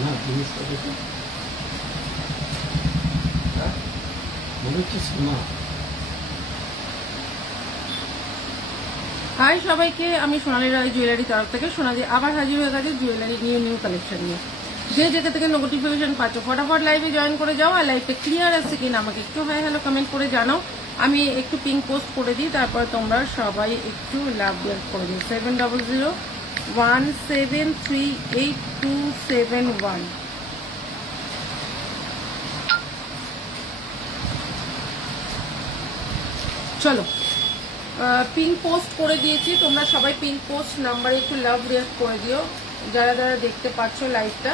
না জিনিসটা দেখুন মনে হচ্ছে সোনা। হাই সবাইকে, আমি সোনালী রায় জুয়েলারি তরফ থেকে সোনালি আবার হাজির হয়ে গেছে জুয়েলারি নিউ কালেকশন নিয়ে। যে জায়গা থেকে নোটিফিকেশন পাচ্ছ ফটাফট লাইভে জয়েন করে যাও, আর লাইভটা ক্লিয়ার আসছে কিনা আমাকে একটু হাই হ্যালো কমেন্ট করে জানাও। আমি একটু পিঙ্ক পোস্ট করে দিই, তারপর তোমরা সবাই একটু লাভ বের করে দিও। 7001738271। চলো পিঙ্ক পোস্ট করে দিয়েছি, তোমরা সবাই পিঙ্ক পোস্ট নাম্বারে একটু লাভ রিয়াক্ট করে দিও যারা যারা দেখতে পাচ্ছ লাইভটা।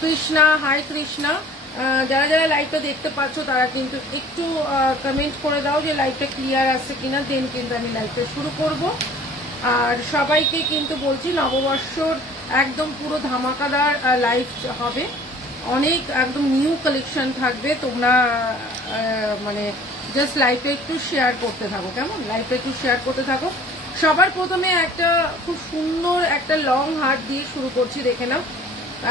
কৃষ্ণা, হাই কৃষ্ণা, যারা যারা লাইভটা দেখতে পাচ্ছ তারা কিন্তু একটু কমেন্ট করে দাও যে লাইভটা ক্লিয়ার আসছে কিনা, দেন কিন্তু আমি লাইভটা শুরু করব। আর সবাইকে কিন্তু বলছি নববর্ষর একদম পুরো ধামাকাদার লাইভ হবে, অনেক একদম নিউ কালেকশন থাকবে। তোমরা মানে জাস্ট লাইভটা একটু শেয়ার করতে থাকো, কেমন? লাইভটা একটু শেয়ার করতে থাকো। সবার প্রথমে একটা খুব সুন্দর একটা লং হার্ট দিয়ে শুরু করছি, দেখে নাও।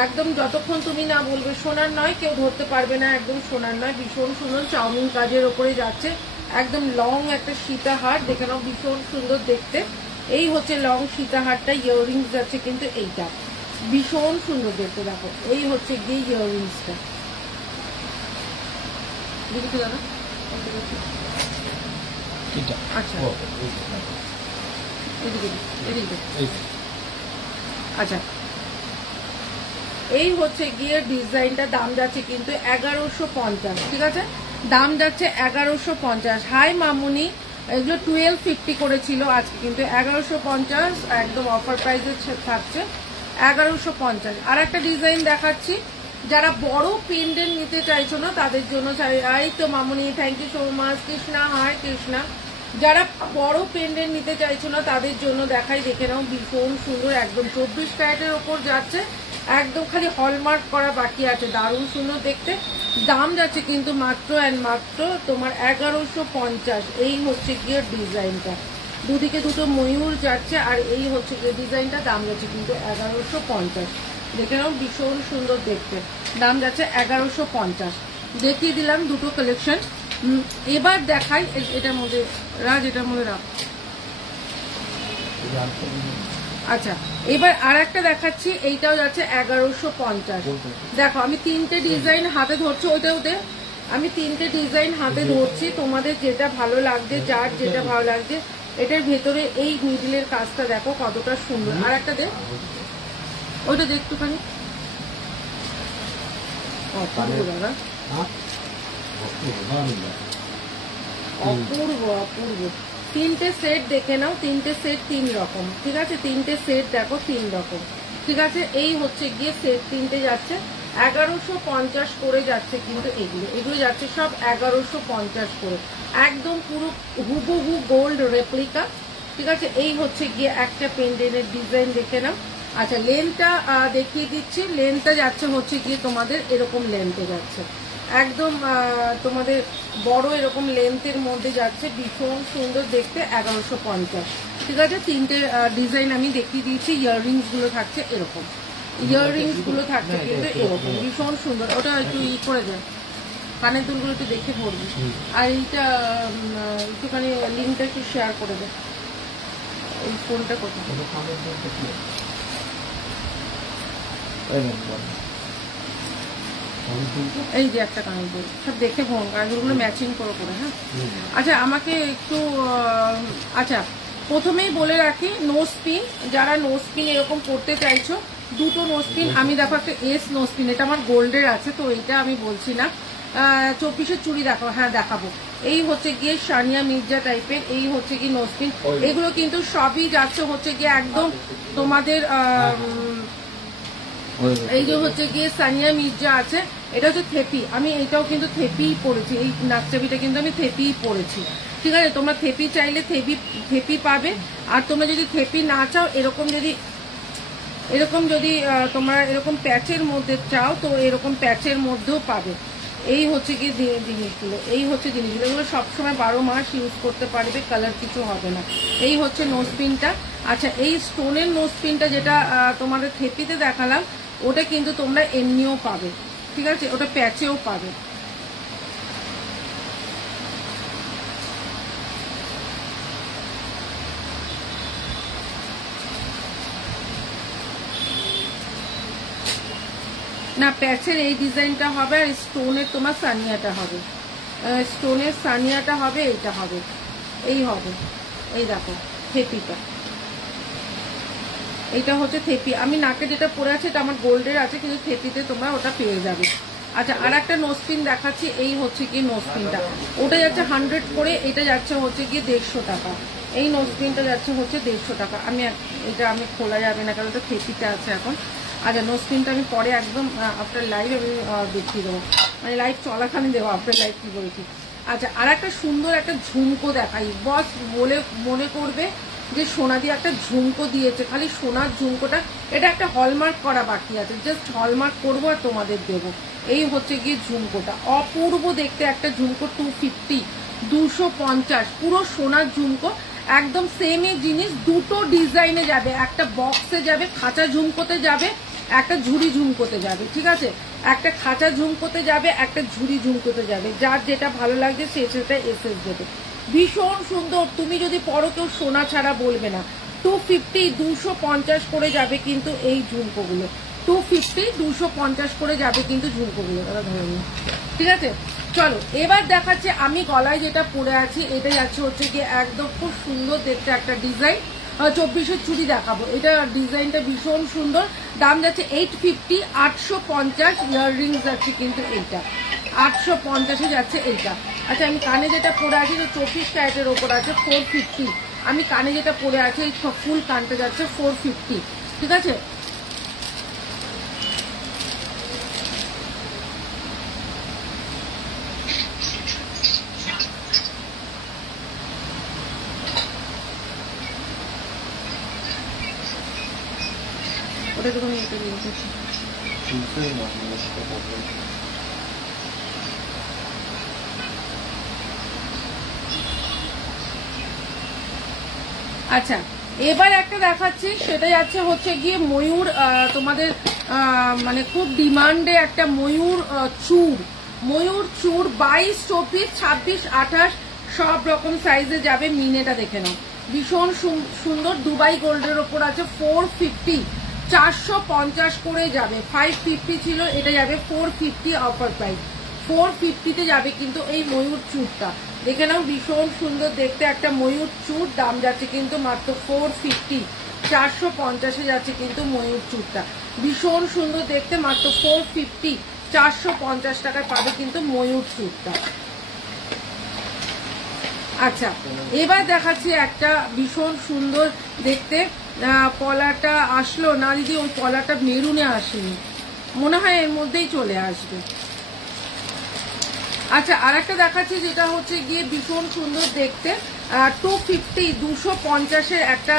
একদম যতক্ষণ তুমি না বলবে সোনার নয়, কেউ ধরতে পারবে না, একদম সোনার নয়, ভীষণ সুন্দর চাউমিন কাজের ওপরে যাচ্ছে, একদম লং একটা সীতা হার, দেখে নাও ভীষণ সুন্দর দেখতে। এই হচ্ছে লং সীতা হারটা, ইয়াররিংস যাচ্ছে কিন্তু এইটা ভীষণ সুন্দর দেখতে। দেখো এই হচ্ছে গিয়ে ইয়াররিংসটা, দেখি দাদা। আচ্ছা আচ্ছা, এই হচ্ছে গিয়ে ডিজাইনটা, দাম যাচ্ছে কিন্তু 1150, ঠিক আছে? দাম যাচ্ছে 1150। হাই মামুনি, এগুলো 1250 করেছিল, আজকে কিন্তু 1150 একদম অফার প্রাইসে থাকছে 1150। আর একটা ডিজাইন দেখাচ্ছি, যারা বড় পেন্ডেন্ট নিতে চাইছো না তাদের জন্য। এই তো মামুনি, thank you so much. Krishna, hi Krishna, যারা বড় পেন্ডেন্ট নিতে চাইছো না তাদের জন্য দেখাই, দেখে নাও ভীষণ সুন্দর, একদম 24 ক্যারেটের ওপর যাচ্ছে, একদম খালি হলমার্ক করা বাকি আছে, দারুণ সুন্দর দেখতে। দাম যাচ্ছে কিন্তু মাত্র অ্যান্ড মাত্র তোমার 1150। এই হচ্ছে গিয়ে ডিজাইনটা, দুদিকে দুটো ময়ূর যাচ্ছে, আর এই হচ্ছে গিয়ে ডিজাইনটা, দাম যাচ্ছে কিন্তু 1150। দেখে নাও ভীষণ সুন্দর দেখতে, দাম যাচ্ছে 1150। দেখিয়ে দিলাম দুটো কালেকশন। এবার দেখাই এটার মধ্যে রাজ, এটার মধ্যে রাখ। আচ্ছা, এবার আর একটা দেখাচ্ছি, এইটাও যাচ্ছে 1150। দেখো আমি তিনটে ডিজাইন হাতে ধরছি, ওইটাতে আমি তিনটে ডিজাইন হাতে ধরছি, তোমাদের যেটা ভালো লাগছে, যার যেটা ভালো লাগছে। এটার ভেতরে এই মিডিলের কাজটা দেখো কতটা সুন্দর। আর একটা দেখ, ওইটা দেখ একটুখানি, দাদা অপূর্ব অপূর্ব। তিনটে সেট দেখে নাও, তিনটে সেট 3 রকম, ঠিক আছে? তিনটে সেট দেখো 3 রকম, ঠিক আছে? এই হচ্ছে গিয়ে সেট তিনটে যাচ্ছে 1150 করে যাচ্ছে কিন্তু এগুলো যাচ্ছে সব 1150 করে, একদম পুরো হুবহু গোল্ড রেপ্লিকা, ঠিক আছে? এই হচ্ছে গিয়ে একটা পেন্ডেন্টের ডিজাইন, দেখে নাও। আচ্ছা, লেন্থটা দেখিয়ে দিচ্ছি, লেন্থটা যাচ্ছে হচ্ছে গিয়ে তোমাদের এরকম লেন্থে যাচ্ছে, একদম তোমাদের বড় এরকম লেন্থের মধ্যে যাচ্ছে, ভীষণ সুন্দর দেখতে, 1150, ঠিক আছে? তিনটে ডিজাইন আমি দেখিয়ে দিয়েছি। ইয়াররিংস গুলো থাকছে এরকম, ইয়াররিংস গুলো থাকছে কিন্তু এরকম ভীষণ সুন্দর। ওটা একটু করে দেন, কানের দুলগুলো একটু দেখে পড়বি। আর এইটা একটুখানি লিঙ্কটা একটু শেয়ার করে দেন, এই ফোনটা কোথায়? এই যে একটা কানের দুল, সব দেখে ফোন, কানের দুলগুলো ম্যাচিং করে করে। হ্যাঁ, আচ্ছা আমাকে একটু আচ্ছা প্রথমেই বলে রাখি, নোজ পিন, যারা নোজ পিন এরকম করতে চাইছো, দুটো নোজ পিন আমি দেখো, একটা এস নোজ পিন, এটা আমার গোল্ডের আছে তো এটা আমি বলছি না। 24-এর চুড়ি দেখো, হ্যাঁ দেখাবো। এই হচ্ছে গিয়ে সানিয়া মির্জা টাইপের, এই হচ্ছে কি নোসপিন। এগুলো কিন্তু সবই যাচ্ছে হচ্ছে গিয়ে একদম তোমাদের এই যে হচ্ছে গিয়ে সানিয়া মির্জা আছে, এটা হচ্ছে থেপি। আমি এটাও কিন্তু থেপিই পরেছি, এই নাকচাবিটা কিন্তু আমি থেপিই পরেছি, ঠিক আছে। তোমরা থেপি চাইলে থেপি পাবে, আর তোমরা যদি থেপি না চাও, এরকম যদি তোমরা এরকম প্যাচের মধ্যে চাও তো এরকম প্যাচের মধ্যেও পাবে। এই হচ্ছে কি জিনিসগুলো, এই হচ্ছে জিনিসগুলো, এগুলো সবসময় 12 মাস ইউজ করতে পারবে, কালার কিছু হবে না। এই হচ্ছে নোসপিনটা। আচ্ছা, এই স্টোনের নোসপিনটা যেটা তোমাদের থেপিতে দেখালাম, ওটা কিন্তু তোমরা এমনিও পাবে, ঠিক আছে, ওটা প্যাচেও পাবে। না, প্যাচের এই ডিজাইনটা হবে, আর স্টোনের তোমার সানিয়াটা হবে, স্টোনের সানিয়াটা হবে, এইটা হবে, এই হবে, এই দেখো থেপিটা, এইটা হচ্ছে থেপি। আমি নাকে যেটা পরে আছে এটা আমার গোল্ডের আছে, কিন্তু থেপিতে তোমরা ওটা পেয়ে যাবে। আচ্ছা, আর একটা নোসপিন দেখাচ্ছি, এই হচ্ছে কি নোসপিনটা, ওটা যাচ্ছে 100 করে, এটা যাচ্ছে হচ্ছে গিয়ে 150 টাকা। এই নোসপিনটা যাচ্ছে হচ্ছে 150 টাকা। এটা আমি খোলা যাবে না, কারণ ওটা থেপিতে আছে এখন। আচ্ছা, নোসপিনটা আমি পরে একদম আফটার লাইভ আমি দেখিয়ে দেবো, মানে লাইভ চলাখানে দেবো, আফটার লাইভ কি বলেছি। আচ্ছা, আর একটা সুন্দর একটা ঝুমকো দেখাই, বস বলে মনে করবে যে সোনা দিয়ে একটা ঝুমকো দিয়েছে, খালি সোনার ঝুমকোটা, এটা একটা হলমার্ক করা বাকি আছে, জাস্ট হলমার্ক করবো আর তোমাদের দেবো। এই হচ্ছে গিয়ে ঝুমকোটা, অপূর্ব দেখতে একটা ঝুমকো, 250, 250, পুরো সোনার ঝুমকো, একদম সেমই জিনিস, দুটো ডিজাইনে যাবে, একটা বক্সে যাবে, খাঁচা ঝুমকোতে যাবে, একটা ঝুড়ি ঝুমকোতে যাবে, ঠিক আছে, একটা খাঁচা ঝুমকোতে যাবে, একটা ঝুড়ি ঝুমকোতে যাবে, যার যেটা ভালো লাগছে সে সেটা এসএস দেবে। ভীষণ সুন্দর, তুমি যদি পরো কেউ সোনা ছাড়া বলবে না। 250, 250 করে যাবে কিন্তু এই ঝুমকোগুলো, 250, 250 করে যাবে কিন্তু ঝুমকোগুলো, দাদা ধরে নিন, ঠিক আছে। চলো এবার দেখাচ্ছি আমি গলায় যেটা পরে আছি, এটা যাচ্ছে হচ্ছে কি একদম খুব সুন্দর দেখতে একটা ডিজাইন, 24-এর চুড়ি দেখাবো। এটা ডিজাইনটা ভীষণ সুন্দর, দাম যাচ্ছে 850, 850 ইয়াররিংস যাচ্ছে কিন্তু এইটা 850-এ যাচ্ছে এইটা। আচ্ছা, আমি কানে যেটা পরে আছি, 24 ক্যারেটের ওপর আছে, 450। আমি কানে যেটা পরে আছি এই ফুল কানটা যাচ্ছে 450, ঠিক আছে। ওটা তো আমি এটা নিয়ে এসেছি। আচ্ছা, এবার একটা দেখাচ্ছি, সেটা যাচ্ছে হচ্ছে গিয়ে ময়ূর, তোমাদের মানে খুব ডিমান্ডে একটা ময়ূর চূড়, 22, 24, 26, 28 সব রকম সাইজে যাবে। মিনেটা দেখে নাও, ভীষণ সুন্দর, দুবাই গোল্ডের ওপর আছে, 450, 450 করে যাবে, 550 ছিল, এটা যাবে 450 অফার প্রাইস, 450-তে যাবে কিন্তু এই ময়ূর চূড়টা, দেখে নাও ভীষণ সুন্দর দেখতে একটা ময়ূর চূড়, দাম যাচ্ছে কিন্তু মাত্র 450, 450-এ যাচ্ছে কিন্তু ময়ূর চূড়টা, ভীষণ সুন্দর দেখতে, মাত্র 450, 450 টাকায় পাবে কিন্তু ময়ূর চূড়টা। আচ্ছা, এবার দেখাচ্ছি একটা ভীষণ সুন্দর দেখতে, পলাটা আসলো না দিদি, ওই পলাটা মেরুনে আসেনি, মনে হয় এর মধ্যেই চলে আসবে। আচ্ছা, আর একটা দেখাচ্ছি যেটা হচ্ছে গিয়ে ভীষণ সুন্দর দেখতে, 250, 250-এর একটা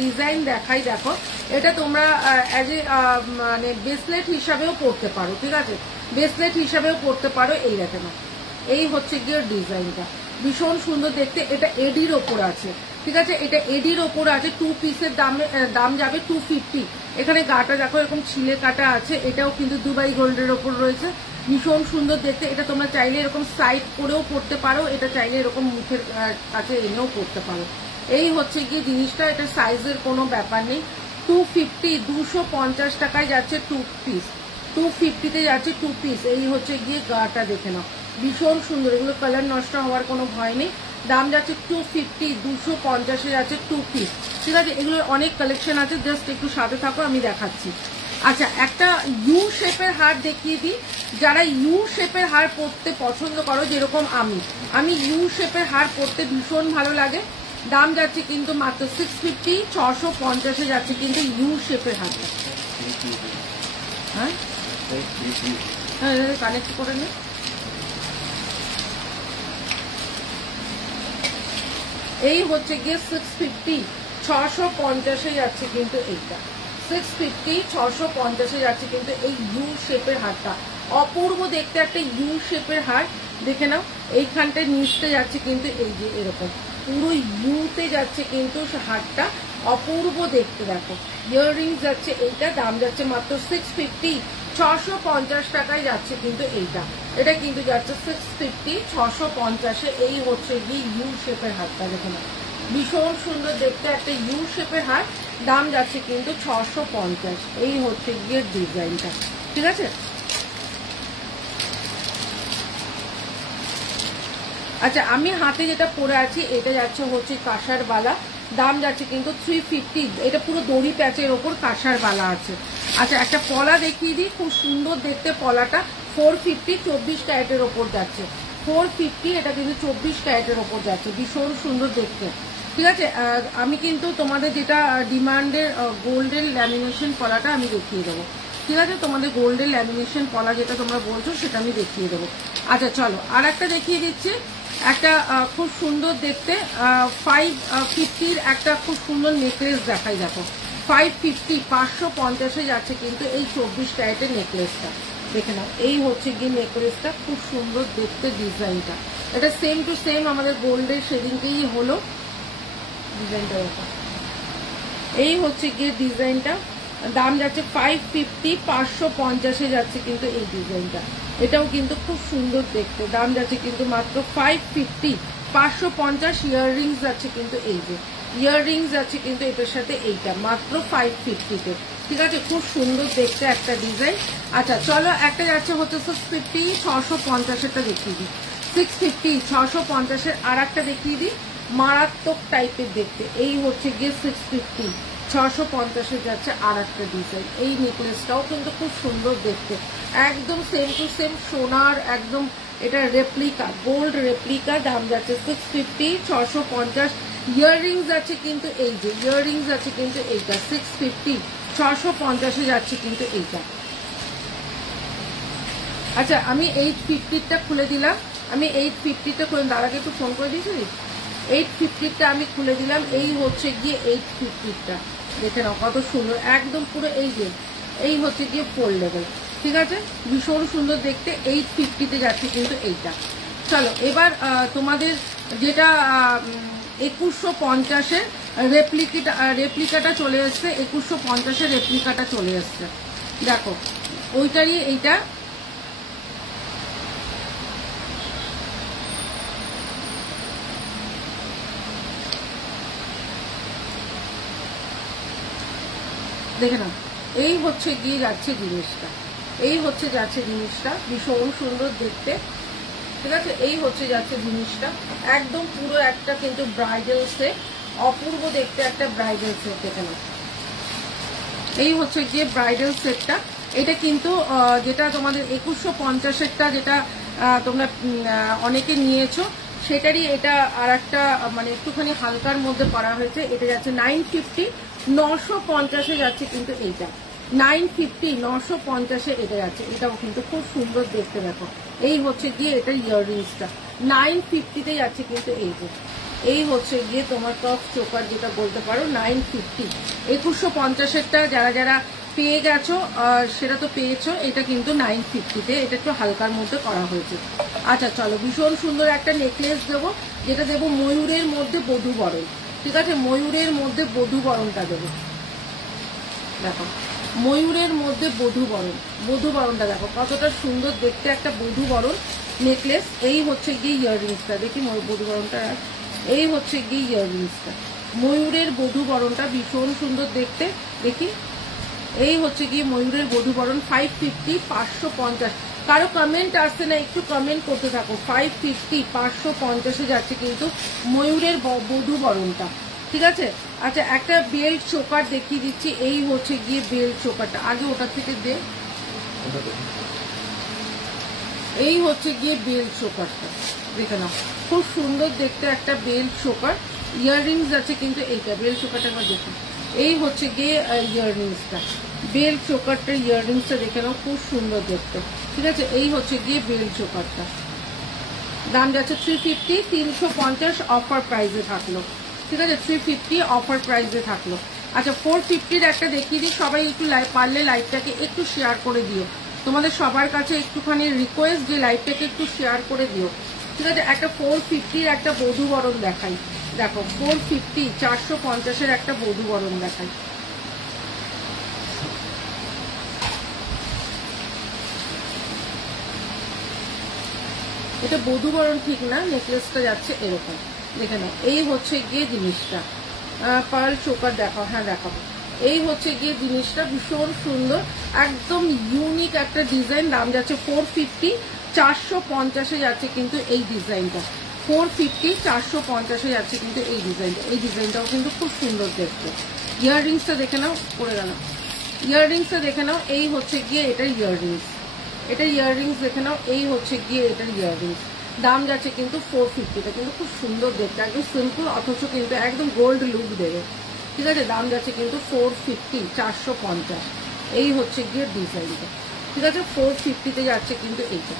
ডিজাইন দেখাই, দেখো এটা তোমরা অ্যাজ এ মানে ব্রেসলেট হিসাবেও পরতে পারো, ঠিক আছে, ব্রেসলেট হিসাবেও পরতে পারো। এই দেখে না, এই হচ্ছে গিয়ে ডিজাইনটা ভীষণ সুন্দর দেখতে, এটা এডির ওপর আছে, ঠিক আছে, এটা এডির ওপর আছে, 2 পিসের দাম যাবে 250। এখানে গাটা দেখো এরকম ছিলে কাটা আছে, এটাও কিন্তু দুবাই গোল্ডের ওপর রয়েছে, ভীষণ সুন্দর দেখতে। এটা তোমরা চাইলে এরকম সাইড করেও পড়তে পারো, এটা চাইলে এরকম মুখের কাছে এনেও পড়তে পারো। এই হচ্ছে গিয়ে জিনিসটা, এটা সাইজের কোনো ব্যাপার নেই। 250, 250 টাকায় যাচ্ছে 2 পিস, 250-তে যাচ্ছে 2 পিস। এই হচ্ছে গিয়ে গাটা দেখে নাও, ভীষণ সুন্দর, এগুলো কালার নষ্ট হওয়ার কোনো ভয় নেই। দাম যাচ্ছে 250, 250-এ যাচ্ছে 2 পিস, ঠিক আছে। এগুলোর অনেক কালেকশন আছে, জাস্ট একটু সাথে থাকো, আমি দেখাচ্ছি। আচ্ছা, একটা ইউ শেপের হার দেখিয়ে দিই। যারা ইউ শেপের হার পরতে পছন্দ করো, যেরকম আমি ইউ শেপের হার পরতে ভীষণ ভালো লাগে। দাম যাচ্ছে কিন্তু মাত্র 650, 650 যাচ্ছে কিন্তু ইউ শেপের হারটা। হ্যাঁ হ্যাঁ, কানেক্ট করে নে। এই হচ্ছে গিয়ে 650, 650 যাচ্ছে কিন্তু এইটা। 650, 650 যাচ্ছে কিন্তু এই ইউ শেপের হারটা। অপূর্ব দেখতে একটা ইউ শেপের হার। দেখে নাও, এইখানটায় নিচতে যাচ্ছে কিন্তু এই যে এরকম পুরো ইউতে যাচ্ছে কিন্তু হারটা, অপূর্ব দেখতে। দেখো ইয়াররিংস যাচ্ছে এইটা, দাম যাচ্ছে মাত্র 650, 650 টাকায় যাচ্ছে কিন্তু এইটা। এটা কিন্তু যাচ্ছে 650, 650। এই হচ্ছে গিয়ে ইউ শেপের হারটা। দেখে নাও, ভীষণ সুন্দর দেখতে একটা ইউ শেপের হার, দাম যাচ্ছে কিন্তু 650। এই হচ্ছে গিয়ে ডিজাইনটা, ঠিক আছে। আচ্ছা, আমি হাতে যেটা পরে আছি এটা যাচ্ছে হচ্ছে কাঁসার বালা, দাম যাচ্ছে কিন্তু 350। এটা পুরো দড়ি প্যাচের ওপর কাঁসার বালা আছে। আচ্ছা, একটা পলা দেখিয়ে দিই, খুব সুন্দর দেখতে পলাটা। 450, 24 ক্যারেটের ওপর যাচ্ছে। 450, এটা কিন্তু 24 ক্যারেটের ওপর যাচ্ছে, ভীষণ সুন্দর দেখতে, ঠিক আছে। আমি কিন্তু তোমাদের যেটা ডিমান্ডের গোল্ডেন ল্যামিনেশন পলাটা আমি দেখিয়ে দেবো, ঠিক আছে। তোমাদের গোল্ডেন ল্যামিনেশন পলা যেটা তোমরা বলছো সেটা আমি দেখিয়ে দেবো। আচ্ছা চলো, আর একটা দেখিয়ে দিচ্ছি। একটা খুব সুন্দর দেখতে 550 একটা খুব সুন্দর নেকলেস দেখাই। দেখো 550, 550 যাচ্ছে কিন্তু এই 24 ক্যারেটের নেকলেসটা। দেখে নাও, এই হচ্ছে গিয়ে নেকলেসটা, খুব সুন্দর দেখতে ডিজাইনটা। এটা সেম টু সেম আমাদের গোল্ডের সেদিনকেই হলো ডিজাইনটা। এই হচ্ছে গিয়ে ডিজাইনটা, দাম যাচ্ছে 550, 550 যাচ্ছে কিন্তু এই ডিজাইনটা। এটাও কিন্তু খুব সুন্দর দেখতে, দাম যাচ্ছে কিন্তু মাত্র 550, 550। ইয়াররিংস যাচ্ছে কিন্তু এই যে ইয়াররিংস যাচ্ছে কিন্তু এটার সাথে এইটা মাত্র 550-তে, ঠিক আছে। খুব সুন্দর দেখতে একটা ডিজাইন। আচ্ছা চলো, একটা যাচ্ছে হচ্ছে 650, 650-টা দেখিয়ে দিই। 650, 650 আর একটা দেখিয়ে দিই, মারাত্মক টাইপের দেখতে। এই হচ্ছে গিয়ে 650, 650 যাচ্ছে আর একটা ডিজাইন। এই নেকলেসটাও কিন্তু খুব সুন্দর দেখতে, একদম সেম টু সেম সোনার, একদম এটা রেপ্লিকা, গোল্ড রেপ্লিকা। দাম যাচ্ছে 650, 650। ইয়াররিংস যাচ্ছে কিন্তু এই যে ইয়াররিংস যাচ্ছে কিন্তু এইটা 650, 650 যাচ্ছে কিন্তু এইটা। আচ্ছা, আমি 850টা খুলে দিলাম। আমি 850টা খুলে, দাদাকে একটু ফোন করে দিয়েছিস। 850টা আমি খুলে দিলাম। এই হচ্ছে গিয়ে 850টা, দেখে নাও কত সুন্দর, একদম পুরো এই যে এই হচ্ছে গিয়ে ফোল্ডেবল, ঠিক আছে। ভীষণ সুন্দর দেখতে, 850-তে যাচ্ছে কিন্তু এইটা। চলো এবার তোমাদের যেটা 2150-এর রেপ্লিকাটা চলে এসছে। 2150-এর রেপ্লিকাটা চলে এসছে, দেখো ওইটারই এইটা। দেখে নাও, এই হচ্ছে গিয়ে যাচ্ছে জিনিসটা, এই হচ্ছে যাচ্ছে জিনিসটা, ভীষণ সুন্দর দেখতে, ঠিক আছে। এই হচ্ছে যাচ্ছে জিনিসটা, একদম পুরো একটা কিন্তু ব্রাইডাল সেট, অপূর্ব দেখতে একটা ব্রাইডাল সেট। দেখে নাও, এই হচ্ছে গিয়ে ব্রাইডাল সেটটা। এটা কিন্তু যেটা তোমাদের 2150-এরটা যেটা তোমরা অনেকে নিয়েছো সেটারই এটা আর একটা মানে একটুখানি হালকার মধ্যে করা হয়েছে। এটা যাচ্ছে 950, 950-এ যাচ্ছে কিন্তু এইটা। 950, 950-এ এটা যাচ্ছে। এটাও কিন্তু খুব সুন্দর দেখতে, দেখো এই হচ্ছে গিয়ে এটা ইয়াররিংসটা 950-তে যাচ্ছে কিন্তু এই যে এই হচ্ছে গিয়ে তোমার টপ চোকার যেটা বলতে পারো 950। 2150-এরটা যারা যারা পেয়ে গেছো সেটা তো পেয়েছো, এটা কিন্তু 950-তে, এটা একটু হালকার মধ্যে করা হয়েছে। আচ্ছা চলো, ভীষণ সুন্দর একটা নেকলেস দেবো, যেটা দেবো ময়ূরের মধ্যে বধূবরণ, ঠিক আছে। ময়ূরের মধ্যে বধূবরণটা দেবো, দেখো ময়ূরের মধ্যে বধূবরণটা দেখো কতটা সুন্দর দেখতে একটা বধূবরণ নেকলেস। এই হচ্ছে গিয়ে ইয়াররিংসটা, দেখি বধূবরণটা, এই হচ্ছে গিয়ে ইয়াররিংসটা, ময়ূরের বধূবরণটা ভীষণ সুন্দর দেখতে। দেখি, এই হচ্ছে গিয়ে ময়ূরের বধূবরণ 550, 550। কারো কমেন্ট আসছে না, একটু কমেন্ট করতে থাকো। 550, 550-এ যাচ্ছে কিন্তু ময়ূরের বধূবরণটা, ঠিক আছে। আচ্ছা একটা বেল্ট চোকার দেখিয়ে দিচ্ছি, এই হচ্ছে গিয়ে বেল্ট চোকারটা, আগে ওটা থেকে দে। এই হচ্ছে গিয়ে বেল্ট চোকারটা, দেখে নাও খুব সুন্দর দেখতে একটা বেল্ট চোকার। ইয়াররিংস আছে কিন্তু এইটা বেল্ট চোকারটা আমার দেখুন, এই হচ্ছে গিয়ে ইয়াররিংসটা, বেল্ট চোকারটা ইয়াররিংসটা দেখে নাও খুব সুন্দর দেখতে। ঠিক আছে, এই হচ্ছে গিয়ে বেল্ট চোকারটা, দাম যাচ্ছে 350, 350 অফার প্রাইসে থাকলো। ঠিক আছে, 350 অফার প্রাইসে থাকলো। আচ্ছা 450-র একটা দেখিয়ে দিই, সবাই একটু পারলে লাইভটাকে একটু শেয়ার করে দিও, তোমাদের সবার কাছে একটুখানি রিকোয়েস্ট যে লাইভটাকে একটু শেয়ার করে দিও। ঠিক আছে, একটা 450-র একটা বধূবরণ দেখাই, দেখো 450 450-এর একটা বধূবরণ দেখাই। এটা বধূবরণ ঠিক না, নেকলেসটা যাচ্ছে এরকম, দেখে নাও এই হচ্ছে গিয়ে জিনিসটা, পার্ল চোকার দেখাও, হ্যাঁ দেখাবো। এই হচ্ছে গিয়ে জিনিসটা ভীষণ সুন্দর, একদম ইউনিক একটা ডিজাইন, দাম যাচ্ছে 450, 450-এ যাচ্ছে কিন্তু এই ডিজাইনটা, 450 450-এ যাচ্ছে কিন্তু এই ডিজাইনটা। এই ডিজাইনটাও কিন্তু খুব সুন্দর দেখতে। ইয়াররিংসটা দেখে নাও, পরে গেল, ইয়াররিংসটা দেখে নাও, এই হচ্ছে গিয়ে এটা ইয়াররিংস, এটা ইয়াররিংস দেখে নাও, এই হচ্ছে গিয়ে এটার ইয়াররিংস, দাম যাচ্ছে কিন্তু 450-টা, কিন্তু খুব সুন্দর দেখতে, একদম সিম্পল অথচ কিন্তু একদম গোল্ড লুক দেবে। ঠিক আছে, দাম যাচ্ছে কিন্তু 450, 450, এই হচ্ছে গিয়ে ডিজাইনটা। ঠিক আছে, 450-তে যাচ্ছে কিন্তু এইটা,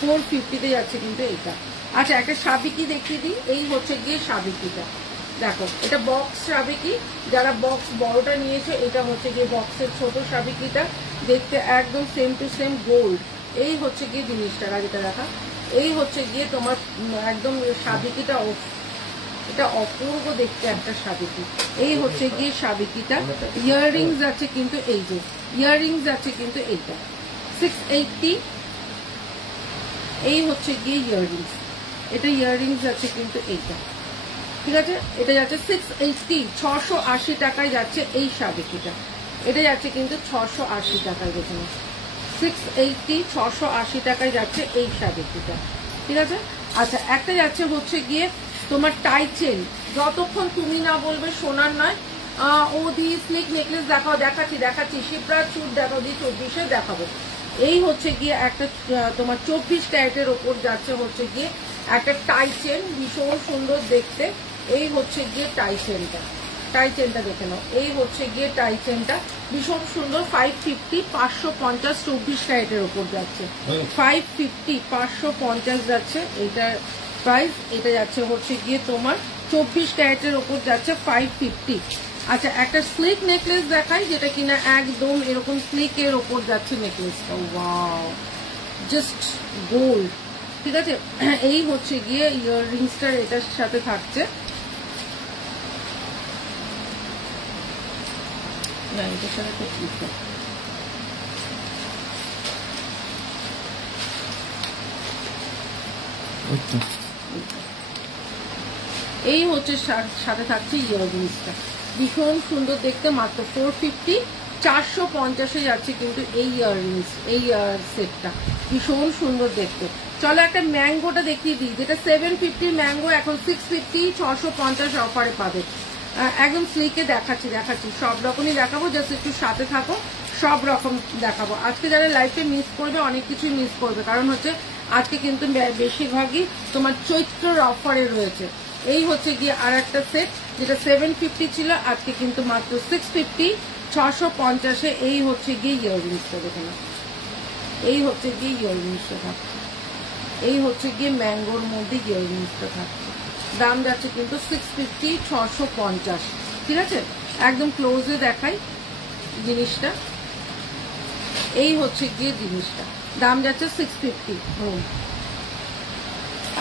450-তে যাচ্ছে কিন্তু এইটা। আচ্ছা একটা সাবিকি দেখিয়ে দিই, এই হচ্ছে গিয়ে সাবিকিটা, দেখো এটা বক্স সাবিকি, যারা বক্স বড়টা নিয়েছে এটা হচ্ছে গিয়ে বক্সের ছোট সাবিকিটা, দেখতে একদম সেম টু সেম গোল্ড। এই হচ্ছে গিয়ে জিনিসটা, রাজিটা দেখা, এই হচ্ছে গিয়ে তোমার একদম সাবিকিটা, এটা অপূর্ব দেখতে একটা সাবিকি, এই হচ্ছে গিয়ে সাবিকিটা। ইয়াররিংস আছে কিন্তু এই যে ইয়াররিংস আছে কিন্তু এইটা 680, এই হচ্ছে গিয়ে ইয়াররিংস, এটা ইয়াররিংস আছে কিন্তু এইটা। ঠিক আছে, এটা যাচ্ছে 680, 680 টাকায় যাচ্ছে এই সাবিকিটা, এটা যাচ্ছে কিন্তু 680 টাকায়, দেখুন 680, 680 টাকায় যাচ্ছে এই সাবিকিটা। ঠিক আছে, আচ্ছা একটা যাচ্ছে হচ্ছে গিয়ে তোমার টাই চেন, যতক্ষণ তুমি না বলবে সোনার নয়, ও দি স্লিক নেকলেস দেখাও, দেখাচ্ছি শিপ্রা চুট দেখাও, দি 24-এ দেখাবো। এই হচ্ছে গিয়ে একটা তোমার 24 ক্যারেটের ওপর যাচ্ছে হচ্ছে গিয়ে একটা টাই চেন, ভীষণ সুন্দর দেখতে। এই হচ্ছে গিয়ে টাই চেনটা, টাই চেনটা দেখে নাও, এই হচ্ছে গিয়ে টাই চেনটা ভীষণ সুন্দর, 550, 550 24 ক্যারেটের ওপর যাচ্ছে, 550, 550 যাচ্ছে এইটার প্রাইস। এটা যাচ্ছে হচ্ছে গিয়ে তোমার 24 ক্যারেটের ওপর যাচ্ছে 550। আচ্ছা একটা স্লিক নেকলেস দেখাই, যেটা কিনা একদম এরকম স্লিকের ওপর যাচ্ছে নেকলেসটা, ওয়াও জাস্ট গোল্ড। ঠিক আছে, এই হচ্ছে গিয়ে ইয়াররিংসটার এটার সাথে থাকছে, এটার সাথে এই হচ্ছে সাথে থাকছে ইয়াররিংসটা, ভীষণ সুন্দর দেখতে, মাত্র 450, 450-এ যাচ্ছে কিন্তু এই ইয়াররিংস, এই সেটটা ভীষণ সুন্দর দেখতে। চলো একটা ম্যাঙ্গোটা দেখিয়ে দিই, যেটা 750 ম্যাঙ্গো এখন 650, 650 অফারে পাবে, একদম স্লিকে দেখাচ্ছি, সব রকমই দেখাবো, জাস্ট একটু সাথে থাকো, সব রকম দেখাবো। আজকে যারা লাইফে মিস করবে অনেক কিছুই মিস করবে, কারণ হচ্ছে আজকে কিন্তু বেশিরভাগই তোমার চৈত্রের অফারে রয়েছে। এই হচ্ছে গিয়ে আর একটা সেট, যেটা 750 ছিল, আজকে কিন্তু মাত্র 650, 650-এ। এই হচ্ছে গিয়ে ইয়াররিংসটা দেখে না, এই হচ্ছে গিয়ে ইয়াররিংসটা থাকছে, এই হচ্ছে গিয়ে ম্যাঙ্গোর মধ্যে ইয়াররিংসটা থাকছে, দাম যাচ্ছে কিন্তু 650, 650। ঠিক আছে, একদম ক্লোজে দেখাই জিনিসটা, এই হচ্ছে গিয়ে জিনিসটা, দাম যাচ্ছে 650।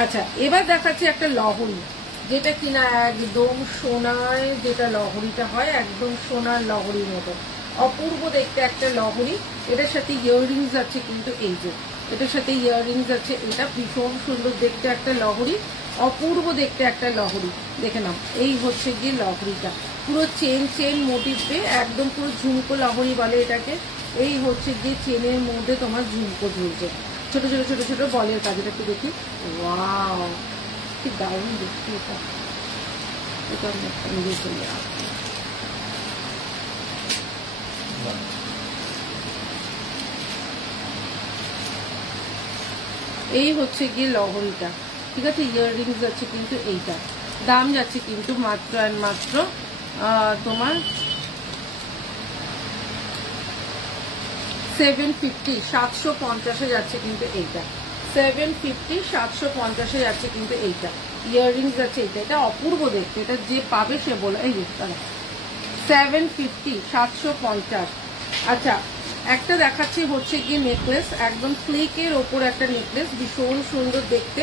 আচ্ছা এবার দেখাচ্ছি একটা লহরি, যেটা কিনা একদম সোনার, যেটা লহরিটা হয় একদম সোনার লহরির মতো, অপূর্ব দেখতে একটা লহরি। এটার সাথে ইয়াররিংস আছে কিন্তু এই যে, এটার সাথে ইয়াররিংস আছে, এটা ভীষণ সুন্দর দেখতে একটা লহরি, অপূর্ব দেখতে একটা লহরি, দেখে নাও। এই হচ্ছে গিয়ে লহরিটা, পুরো চেন মোটিভ পেয়ে একদম পুরো ঝুমকো লহরি বলে এটাকে। এই হচ্ছে গিয়ে চেনের মধ্যে তোমার ঝুমকো ঝুলছে, ছোট ছোট ছোট ছোট বলের কাজ, এটা একটু দেখি, ওয়াও কি দারুণ দেখতে এটা, এটা নিজে চলে যাবে। এই হচ্ছে গিয়ে লহরিটা, ঠিক আছে। ইয়াররিংস যাচ্ছে কিন্তু এইটা, দাম যাচ্ছে কিন্তু মাত্র অ্যান্ড মাত্র তোমার 750, 750 যাচ্ছে কিন্তু এইটা, 750, 750 যাচ্ছে কিন্তু এইটা। ইয়াররিংস যাচ্ছে এইটা, এটা অপূর্ব দেখতে, এটা যে পাবে সে বলে এই দাঁড়া 750, 750। আচ্ছা একটা দেখাচ্ছি হচ্ছে গিয়ে নেকলেস, একদম স্লিকের ওপর একটা নেকলেস, ভীষণ সুন্দর দেখতে,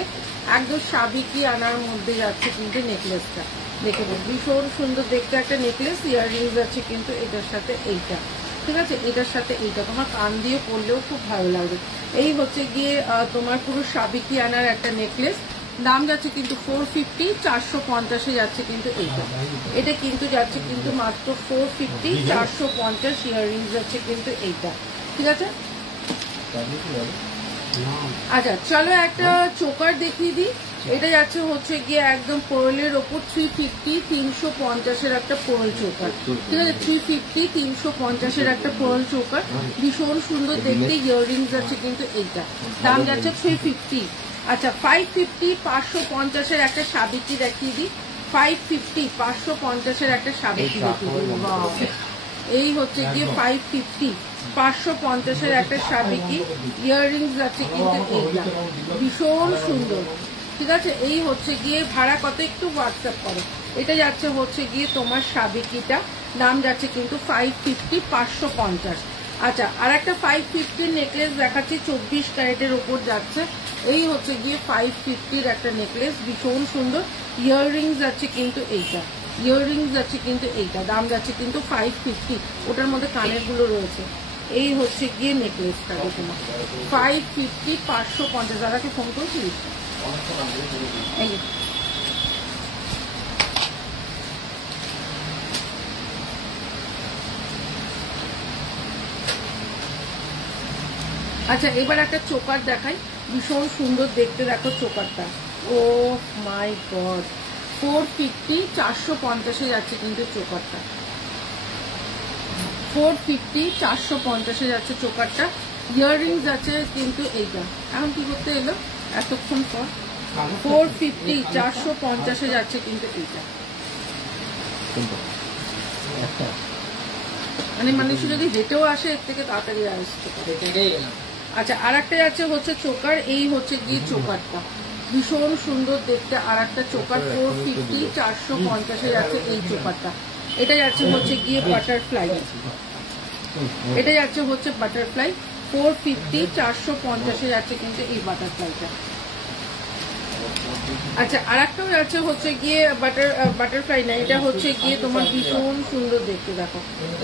একদম সাবিকি আনার মধ্যে যাচ্ছে কিন্তু নেকলেসটা, দেখে দেখ ভীষণ সুন্দর দেখতে একটা নেকলেস। ইয়াররিংস যাচ্ছে কিন্তু এটার সাথে এইটা, ঠিক আছে, এটার সাথে এইটা, তোমার কান দিয়ে পরলেও খুব ভালো লাগবে। এই হচ্ছে গিয়ে তোমার পুরো সাবিকি আনার একটা নেকলেস, দাম যাচ্ছে কিন্তু 450, 450 যাচ্ছে কিন্তু এইটা, এটা কিন্তু যাচ্ছে কিন্তু মাত্র 450, 450। ইয়াররিংস যাচ্ছে কিন্তু এইটা, ঠিক আছে। আচ্ছা চলো একটা চোকার দেখিয়ে দিই, এটা যাচ্ছে হচ্ছে গিয়ে একদম পোর্লের ওপর 350, 350 একটা পোর্ল চোকার, ঠিক আছে, 350, 350 একটা পোর্ল চোকার, ভীষণ সুন্দর দেখতে। ইয়াররিংস যাচ্ছে কিন্তু এইটা, দাম যাচ্ছে 350। আচ্ছা 550, 550 একটা সাবিকি দেখিয়ে দিই, 550, 550 একটা সাবিকি দেখিয়ে দিই। এই হচ্ছে গিয়ে 550, 550 একটা সাবিকি। ইয়াররিংস যাচ্ছে কিন্তু এইটা, ভীষণ সুন্দর, ঠিক আছে। এই হচ্ছে গিয়ে ভাড়া কত একটু হোয়াটসঅ্যাপ করো। এটা যাচ্ছে হচ্ছে গিয়ে তোমার সাবিকিটা, দাম যাচ্ছে কিন্তু 550, 550। আচ্ছা আর একটা 550 নেকলেস দেখাচ্ছি, 24 ক্যারেটের ওপর যাচ্ছে, এই হচ্ছে গিয়ে 550 একটা নেকলেস, ভীষণ সুন্দর। ইয়াররিংস যাচ্ছে কিন্তু এইটা, ইয়াররিংস যাচ্ছে কিন্তু এইটা, দাম যাচ্ছে কিন্তু 550, ওটার মধ্যে কানের গুলো রয়েছে। এই হচ্ছে গিয়ে নেকলেসটা দেখুন 550, 550। দাদাকে ফোন করছিস? আচ্ছা এবার একটা চোকার দেখাই, ভীষণ সুন্দর দেখতে, দেখো চোকারটা, ও মাই গড, 450, 450 যাচ্ছে কিন্তু চোকারটা, 450, 450 যাচ্ছে চোকারটা। ইয়াররিংস যাচ্ছে কিন্তু এইটা, এখন কি করতে এলো এতক্ষণ পর, 450, 450 যাচ্ছে কিন্তু এইটা, মানে মানুষ যদি হেঁটেও আসে এর থেকে তাড়াতাড়ি আসতে পারে। আচ্ছা আর একটা যাচ্ছে হচ্ছে চোকার, এই হচ্ছে গিয়ে চোকারটা, ভীষণ সুন্দর দেখতে আর একটা চোকার, 450, 450 যাচ্ছে এই চোকারটা। এটা যাচ্ছে হচ্ছে গিয়ে বাটারফ্লাই, এটা যাচ্ছে হচ্ছে বাটারফ্লাই, 450, 450 যাচ্ছে কিন্তু এই বাটারফ্লাইটা। আচ্ছা আর একটাও যাচ্ছে হচ্ছে গিয়ে বাটারফ্লাই না, এটা হচ্ছে গিয়ে তোমার ভীষণ সুন্দর দেখতে, দেখো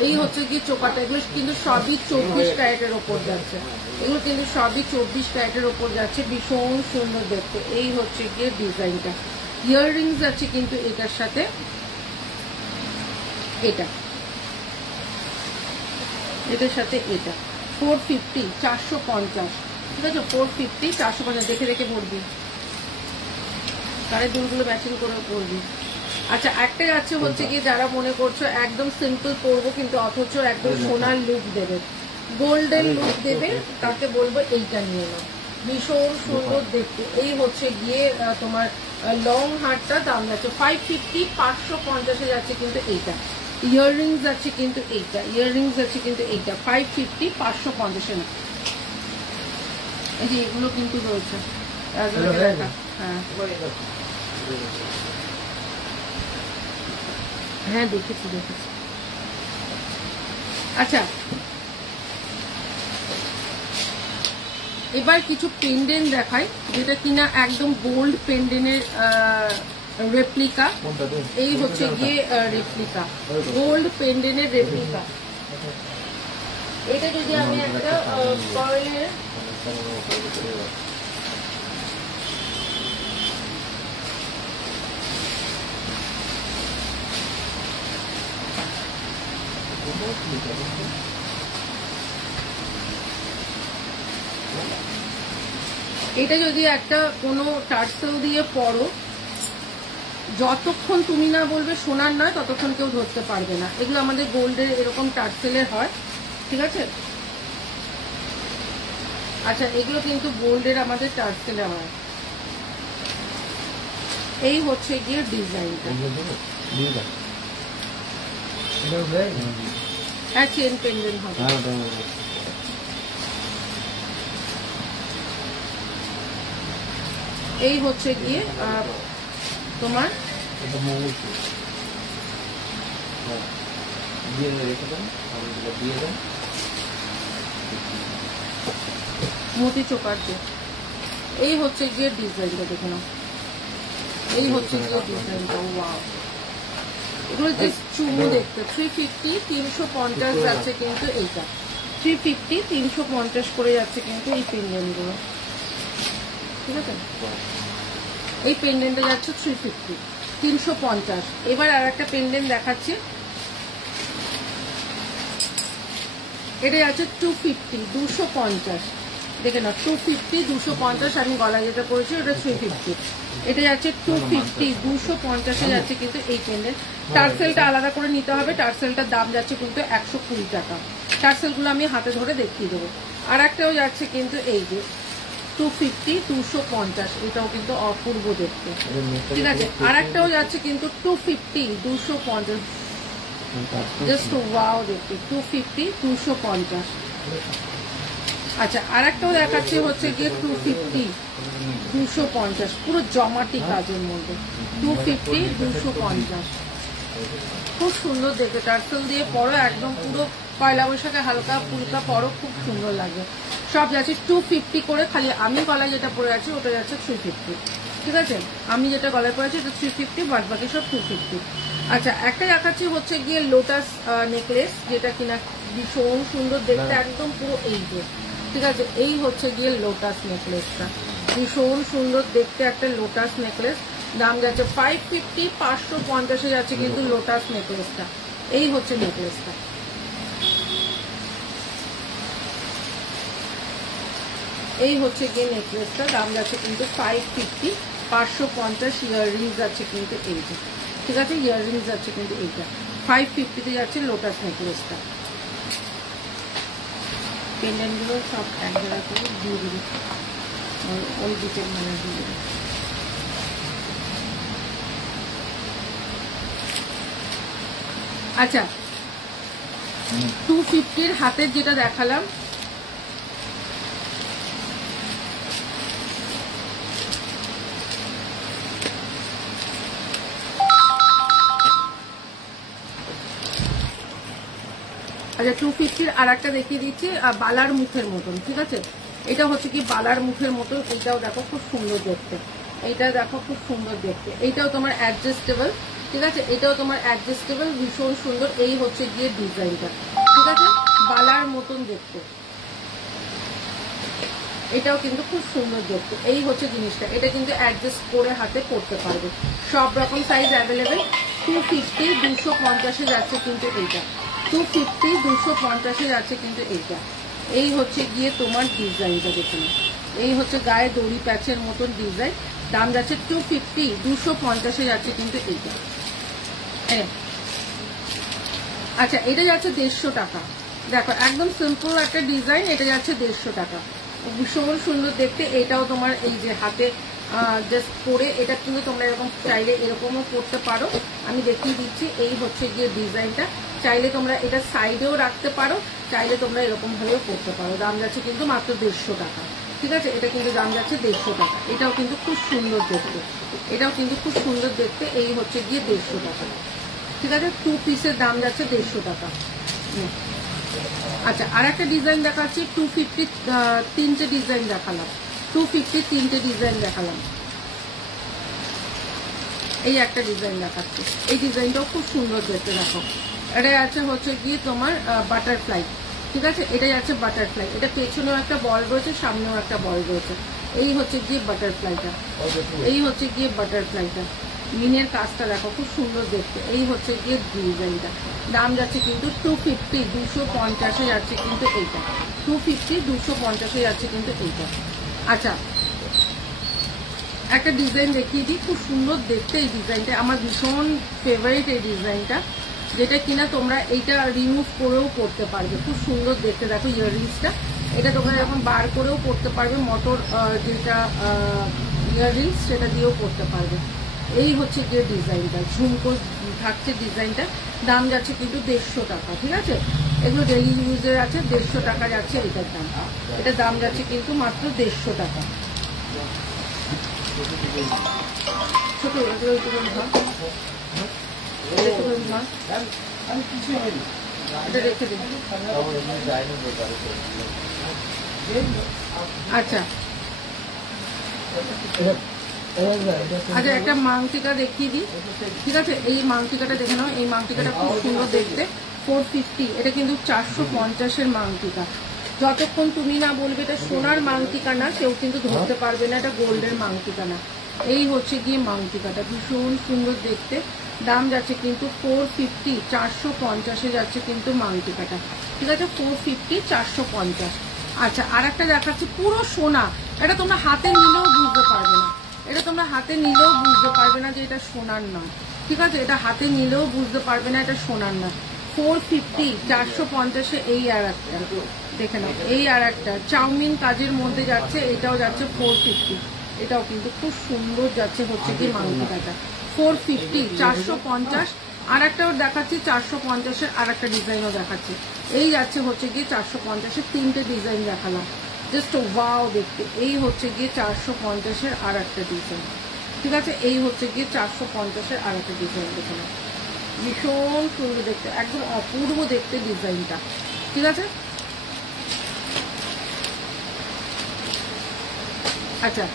এই হচ্ছে গিয়ে চোকাটা, এগুলো কিন্তু সবই 24 ক্যারেটের ওপর যাচ্ছে, এগুলো কিন্তু সবই 24 ক্যারেটের ওপর যাচ্ছে, ভীষণ সুন্দর দেখতে। এই হচ্ছে গিয়ে ডিজাইনটা। ইয়াররিংস যাচ্ছে কিন্তু এটার সাথে এটা, এটার সাথে এটা, 450, 450, ঠিক আছে, 450, 450 দেখে দেখে পড়বি, কানের দুলগুলো ম্যাচিং করে পরবি। আচ্ছা একটা যাচ্ছে হচ্ছে গিয়ে যারা মনে করছো একদম সিম্পল পরবো কিন্তু অথচ একদম সোনার লুক দেবে, গোল্ডেন লুক দেবে, তাকে বলবো এইটা নিয়ে নাও, ভীষণ সুন্দর দেখতে। এই হচ্ছে গিয়ে তোমার লং হারটা, দাম যাচ্ছে 550, 550 যাচ্ছে কিন্তু এইটা। ইয়াররিংস যাচ্ছে কিন্তু এইটা, ইয়াররিংস যাচ্ছে কিন্তু এইটা 550, 550 না। এই যে এগুলো কিন্তু রয়েছে, হ্যাঁ হ্যাঁ দেখেছি দেখেছি। আচ্ছা এবার কিছু পেন্ডেন্ট দেখাই, যেটা কিনা একদম গোল্ড পেন্ডেন্টের রেপ্লিকা। এই হচ্ছে গিয়ে রেপ্লিকা, গোল্ড পেন্ডেন্টের রেপ্লিকা। এটা যদি আমি একটা পার্লের এটা যদি একটা কোনো টার্সেল দিয়ে পরো, যতক্ষণ তুমি না বলবে সোনার নয় ততক্ষণ কেউ ধরতে পারবে না। এগুলো আমাদের গোল্ডের এরকম টার্সেলের হয়, ঠিক আছে। আচ্ছা এগুলো কিন্তু গোল্ডের আমাদের টার্সেলে হয়। এই হচ্ছে গিয়ে ডিজাইনটা। হ্যাঁ চেন পেন্ডেন্ট হবে। এই হচ্ছে গিয়ে তোমার মতি চোকার দিয়ে। এই হচ্ছে গিয়ে ডিজাইনটা, দেখে নাও। এই হচ্ছে গিয়ে ডিজাইনটা। ওয়াও, এগুলো জাস্ট চুমু দেখতে। 350 350 যাচ্ছে কিন্তু এইটা। 350 350 করে যাচ্ছে কিন্তু এই পেন্ডেন্ট গুলো, ঠিক আছে। এই পেন্ডেন্টটা যাচ্ছে 350 350। এবার আর একটা পেন্ডেন্ট দেখাচ্ছি, এটা যাচ্ছে 250 250। দেখে না 250 250। আমি গলায় যেটা পড়েছি ওটা 350। এটা যাচ্ছে 250 250 যাচ্ছে কিন্তু এই পেন্ডেন্ট। টার্সেলটা আলাদা করে নিতে হবে। টার্সেলটার দাম যাচ্ছে কিন্তু 120 টাকা। টার্সেলগুলো আমি হাতে ধরে দেখিয়ে দেবো। আর একটাও যাচ্ছে কিন্তু এই যে 250 250, এটাও কিন্তু অপূর্ব দেখতে, ঠিক আছে। আর একটাও যাচ্ছে কিন্তু 250 250, জাস্ট ওয়াও দেখতে। 250 250। আচ্ছা আর একটাও দেখাচ্ছে হচ্ছে গিয়ে 250 250, পুরো জমাটি কাজের মধ্যে। 250 250 খুব সুন্দর দেখে। টার্সেল দিয়ে পরো, একদম পুরো পয়লা বৈশাখে হালকা ফুলকা পরো, খুব সুন্দর লাগে। সব যাচ্ছে 250 করে। খালি আমি গলায় যেটা পরে আছি ওটা যাচ্ছে 350, ঠিক আছে। আমি যেটা গলায় পরে আছি এটা 350, বাদ বাকি সব 250। আচ্ছা একটা দেখাচ্ছি হচ্ছে গিয়ে লোটাস নেকলেস, যেটা কিনা ভীষণ সুন্দর দেখতে, একদম পুরো এই যে, ঠিক আছে। এই হচ্ছে গিয়ে লোটাস নেকলেসটা, ভীষণ সুন্দর দেখতে একটা লোটাস নেকলেস। দাম যাচ্ছে 550 550 যাচ্ছে কিন্তু লোটাস নেকলেসটা। এই হচ্ছে নেকলেসটা। এই হচ্ছে গিয়ে নেকলেসটা, দাম যাচ্ছে কিন্তু 550 550। ইয়াররিংস যাচ্ছে কিন্তু এইটা, ঠিক আছে। ইয়াররিংস যাচ্ছে কিন্তু এইটা 550 যাচ্ছে লোটাস নেকলেসটা। পেন্ডেন্টগুলো সব এক জায়গায় করে দিয়ে দিবি, ওই দিকে মানে দিয়ে দিবি। আচ্ছা 250 হাতের যেটা দেখালাম, আচ্ছা 250 আর একটা দেখিয়ে দিচ্ছি, বালার মুখের মতন, ঠিক আছে। এটা হচ্ছে কি বালার মুখের মতন। এইটাও দেখো খুব সুন্দর দেখতে, এইটা দেখো খুব সুন্দর দেখতে। এইটাও তোমার অ্যাডজাস্টেবল, ঠিক আছে। এটাও তোমার অ্যাডজাস্টেবল, ভীষণ সুন্দর। এই হচ্ছে গিয়ে ডিজাইনটা, ঠিক আছে, বালার মতন দেখতে। এটাও কিন্তু খুব সুন্দর দেখতে। এই হচ্ছে জিনিসটা, এটা কিন্তু অ্যাডজাস্ট করে হাতে পরতে পারবে। সব রকম সাইজ অ্যাভেলেবেল। 250 250 যাচ্ছে কিন্তু এইটা। 250 250 যাচ্ছে কিন্তু এইটা। এই হচ্ছে গিয়ে তোমার ডিজাইনটা, দেখুন। এই হচ্ছে গায়ে দড়ি প্যাচের মতন ডিজাইন। দাম যাচ্ছে 250 250 যাচ্ছে কিন্তু এইটা। আচ্ছা এটা যাচ্ছে 150 টাকা। দেখো একদম সিম্পল একটা ডিজাইন, এটা যাচ্ছে 150 টাকা। ভীষণ সুন্দর দেখতে। এটাও তোমার এই যে হাতে জাস্ট পরে, এটা কিন্তু তোমরা এরকম চাইলে এরকমও করতে পারো। আমি দেখিয়ে দিচ্ছি। এই হচ্ছে গিয়ে ডিজাইনটা। চাইলে তোমরা এটা সাইডেও রাখতে পারো, চাইলে তোমরা এরকম ভাবেও করতে পারো। দাম যাচ্ছে কিন্তু মাত্র 150 টাকা, ঠিক আছে। এটা কিন্তু দাম যাচ্ছে 150 টাকা। এটাও কিন্তু খুব সুন্দর দেখতে, এটাও কিন্তু খুব সুন্দর দেখতে। এই হচ্ছে গিয়ে 150 টাকা, ঠিক আছে। 2 পিসের দাম যাচ্ছে 150 টাকা। আচ্ছা আর একটা ডিজাইন দেখাচ্ছি। 250 তিনটে ডিজাইন দেখালাম। 250 তিনটে ডিজাইন দেখালাম। এই একটা ডিজাইন দেখাচ্ছি। এই ডিজাইনটাও খুব সুন্দর দেখতে। দেখো এটা আছে হচ্ছে গিয়ে তোমার বাটারফ্লাই, ঠিক আছে। এটাই আছে বাটারফ্লাই। এটা পেছনেও একটা বল রয়েছে, সামনেও একটা বল রয়েছে। এই হচ্ছে গিয়ে বাটারফ্লাইটা, এই হচ্ছে গিয়ে বাটারফ্লাইটা। মিনের কাজটা দেখো খুব সুন্দর দেখতে। এই হচ্ছে গিয়ে ডিজাইনটা। দাম যাচ্ছে কিন্তু 250 250 যাচ্ছে কিন্তু এইটা। 250 250 যাচ্ছে কিন্তু এইটা। আচ্ছা একটা ডিজাইন দেখিয়ে দিই, খুব সুন্দর দেখতে এই ডিজাইনটা, আমার ভীষণ ফেভারিট এই ডিজাইনটা, যেটা কিনা তোমরা এইটা রিমুভ করেও পরতে পারবে, খুব সুন্দর দেখতে। দেখো ইয়াররিংসটা, এটা তোমরা এরকম বার করেও পরতে পারবে, মোটর যেটা ইয়াররিংস সেটা দিয়েও পরতে পারবে। এই হচ্ছে গিয়ে ডিজাইনটা, ঝুমকো থাকছে ডিজাইনটা, দাম যাচ্ছে কিন্তু 150 টাকা। ঠিক আছে, এগুলো ডেইলি ইউজের আছে, 150 টাকা যাচ্ছে এটার দাম। এটার দাম যাচ্ছে কিন্তু মাত্র 150 টাকা। ছোট এটা রেখে দিন। আচ্ছা আচ্ছা, একটা মাংটিকা দেখিয়ে দিই। ঠিক আছে, এই মাংটিকাটা দেখে নাও, এই মাংটিকাটা খুব সুন্দর দেখতে, 450। এটা কিন্তু 450-এর মাংটিকা। যতক্ষণ তুমি না বলবে এটা সোনার মাংটিকা না, কেউ কিন্তু ধরতে পারবে না এটা গোল্ডের মাংটিকা না। এই হচ্ছে গিয়ে মাংটিকাটা, ভীষণ সুন্দর দেখতে, দাম যাচ্ছে কিন্তু 450, 450-এ যাচ্ছে কিন্তু মাংটিকাটা। ঠিক আছে, 450, 450। আচ্ছা, আর একটা দেখাচ্ছি পুরো সোনা, এটা তোমরা হাতে নিলেও বুঝতে পারবে না, এটা তোমরা হাতে নিলেও বুঝতে পারবে না যে এটা সোনার নয়। ঠিক আছে, এটা হাতে নিলেও বুঝতে পারবে না এটা সোনার না। 450, 450-এ এই আর একটা দেখে নাও, এই আর একটা চাউমিন কাজের মধ্যে যাচ্ছে, এটাও যাচ্ছে 450। এটাও কিন্তু খুব সুন্দর যাচ্ছে হচ্ছে কি মাংটিকাটা, 450, 450। আর একটাও দেখাচ্ছি 450-এর, আর একটা ডিজাইনও দেখাচ্ছি। এই যাচ্ছে হচ্ছে গিয়ে 450-এর, 3টে ডিজাইন দেখালাম, জাস্ট ওয়াও দেখতে। এই হচ্ছে গিয়ে 450-এর আর একটা ডিজাইন। ঠিক আছে, এই হচ্ছে গিয়ে 450-এর আর একটা ডিজাইন দেখালাম, ভীষণ সুন্দর দেখতে, একদম অপূর্ব দেখতে ডিজাইনটা। ঠিক আছে, আচ্ছা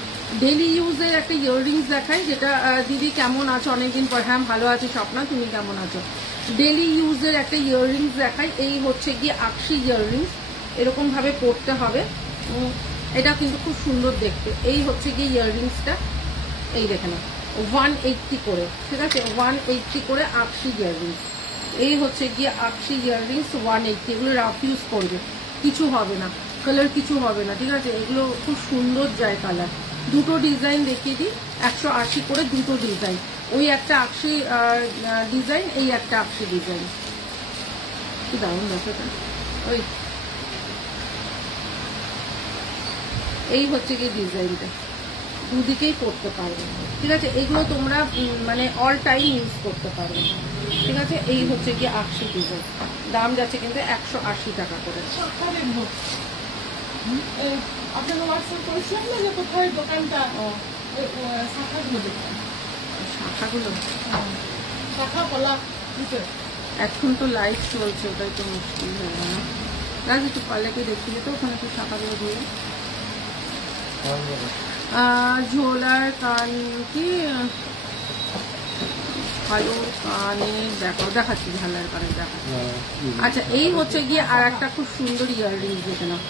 ডেইলি ইউজের একটা ইয়াররিংস দেখাই, যেটা দিদি কেমন আছো অনেকদিন পর। হ্যাঁ ভালো আছি স্বপ্না, তুমি কেমন আছো? ডেইলি ইউজের একটা ইয়াররিংস দেখাই, এই হচ্ছে গিয়ে আকশি ইয়াররিংস, এরকম ভাবে পরতে হবে, এটা কিন্তু খুব সুন্দর দেখতে। এই হচ্ছে গিয়ে ইয়াররিংসটা, এই দেখে না 180 করে। ঠিক আছে, 180 করে আকশি ইয়াররিংস। এই হচ্ছে গিয়ে আকশি ইয়াররিংস 180, এগুলো রাফ ইউজ করবে, কিছু হবে না, কালার কিছু হবে না। ঠিক আছে, এগুলো খুব সুন্দর যায় কালার। দুটো ডিজাইন দেখিয়ে দিই, 180 করে দুটো ডিজাইন, ওই একটা আকশি ডিজাইন, এই একটা আকশি ডিজাইন, কি দারুণ দেখো। ওই এই হচ্ছে গিয়ে ডিজাইনটা, দুদিকেই করতে পারবে। ঠিক আছে, এগুলো তোমরা মানে অল টাইম ইউজ করতে পারবে। ঠিক আছে, এই হচ্ছে গিয়ে আকশি ডিজাইন, দাম যাচ্ছে কিন্তু 180 টাকা করে। আপনাকে হোয়াটসঅ্যাপ করেছিলাম না যে কোথায় দোকানটা, শাখাগুলো দেখবেন, শাখাগুলো শাখা কলা এখন তো লাইভ চলছে, ওটাই তো মুশকিল হয়ে গেল না। একটু পাল্লাকে দেখিয়ে তো ওখানে একটু শাখাগুলো দিয়ে ঝোলার কান কি ভালো কানের দেখো, দেখাচ্ছি ঝালার কানের দেখাচ্ছি। আচ্ছা, এই হচ্ছে গিয়ে আর একটা খুব সুন্দর ইয়াররিংস দেখে নাও,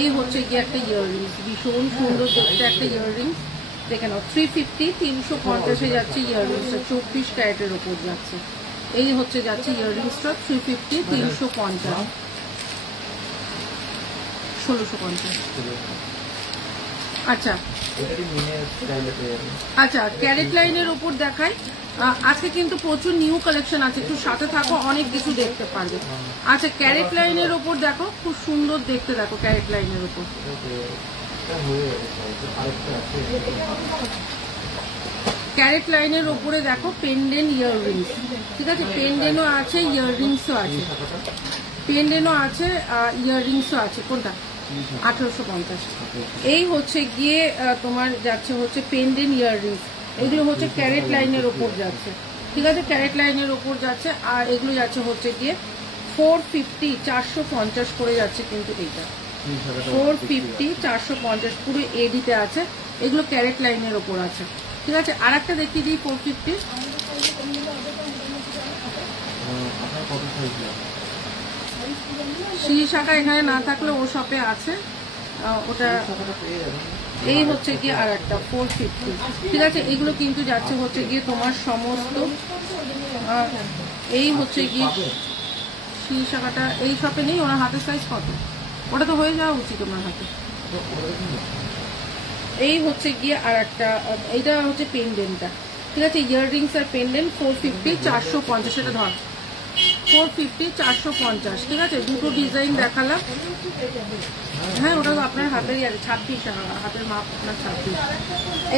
এই হচ্ছে গিয়ে একটা ইয়াররিংস, ভীষণ সুন্দর দেখতে একটা ইয়াররিংস দেখে নাও, 350, 350-এ যাচ্ছে ইয়াররিংসটা, 24 ক্যারেটের ওপর যাচ্ছে। এই হচ্ছে যাচ্ছে ইয়াররিংসটা 350, 350, 1650। আচ্ছা আচ্ছা, ক্যারেট লাইনের ওপর দেখাই, আজকে কিন্তু প্রচুর নিউ কালেকশন আছে, একটু সাথে থাকো, অনেক কিছু দেখতে পারবে। আচ্ছা, ক্যারেট লাইনের ওপর দেখো, খুব সুন্দর দেখতে, দেখো ক্যারেট লাইনের ওপর, ক্যারেট লাইনের ওপরে দেখো পেন্ডেন্ট ইয়াররিংস। ঠিক আছে, পেন্ডেন্টও আছে, ইয়াররিংসও আছে, পেন্ডেন্টও আছে, ইয়াররিংসও আছে। কোনটা? 1850। এই হচ্ছে গিয়ে তোমার যাচ্ছে হচ্ছে পেন্ডেন্ট ইয়াররিংস, এগুলো হচ্ছে ক্যারেট লাইনের ওপর যাচ্ছে। ঠিক আছে, ক্যারেট লাইনের ওপর যাচ্ছে, আর এগুলো যাচ্ছে হচ্ছে গিয়ে 450, 450 করে যাচ্ছে কিন্তু এইটা 450, 450 পুরো এডিতে আছে, এগুলো ক্যারেট লাইনের ওপর আছে। ঠিক আছে, আর একটা দেখিয়ে দিই 450। সেই শাখা এখানে না থাকলে ও শপে আছে, ওটা। এই হচ্ছে গিয়ে আর একটা 450। ঠিক আছে, এগুলো কিন্তু যাচ্ছে হচ্ছে গিয়ে তোমার সমস্ত, এই হচ্ছে গিয়ে সেই শাখাটা এই শপে নেই, ওনার হাতের সাইজ কত? ওটা তো হয়ে যাওয়া উচিত ওনার হাতে। এই হচ্ছে গিয়ে আর একটা, এইটা হচ্ছে পেন্ডেন্টটা, ঠিক আছে, ইয়াররিংস আর পেন্ডেন্ট 450 450, এটা ধর 450 450, ঠিক আছে, দুটো ডিজাইন দেখালাম। হ্যাঁ ওটা তো আপনার হাতেরই আছে, 26 হাতের মাপ আপনার 26।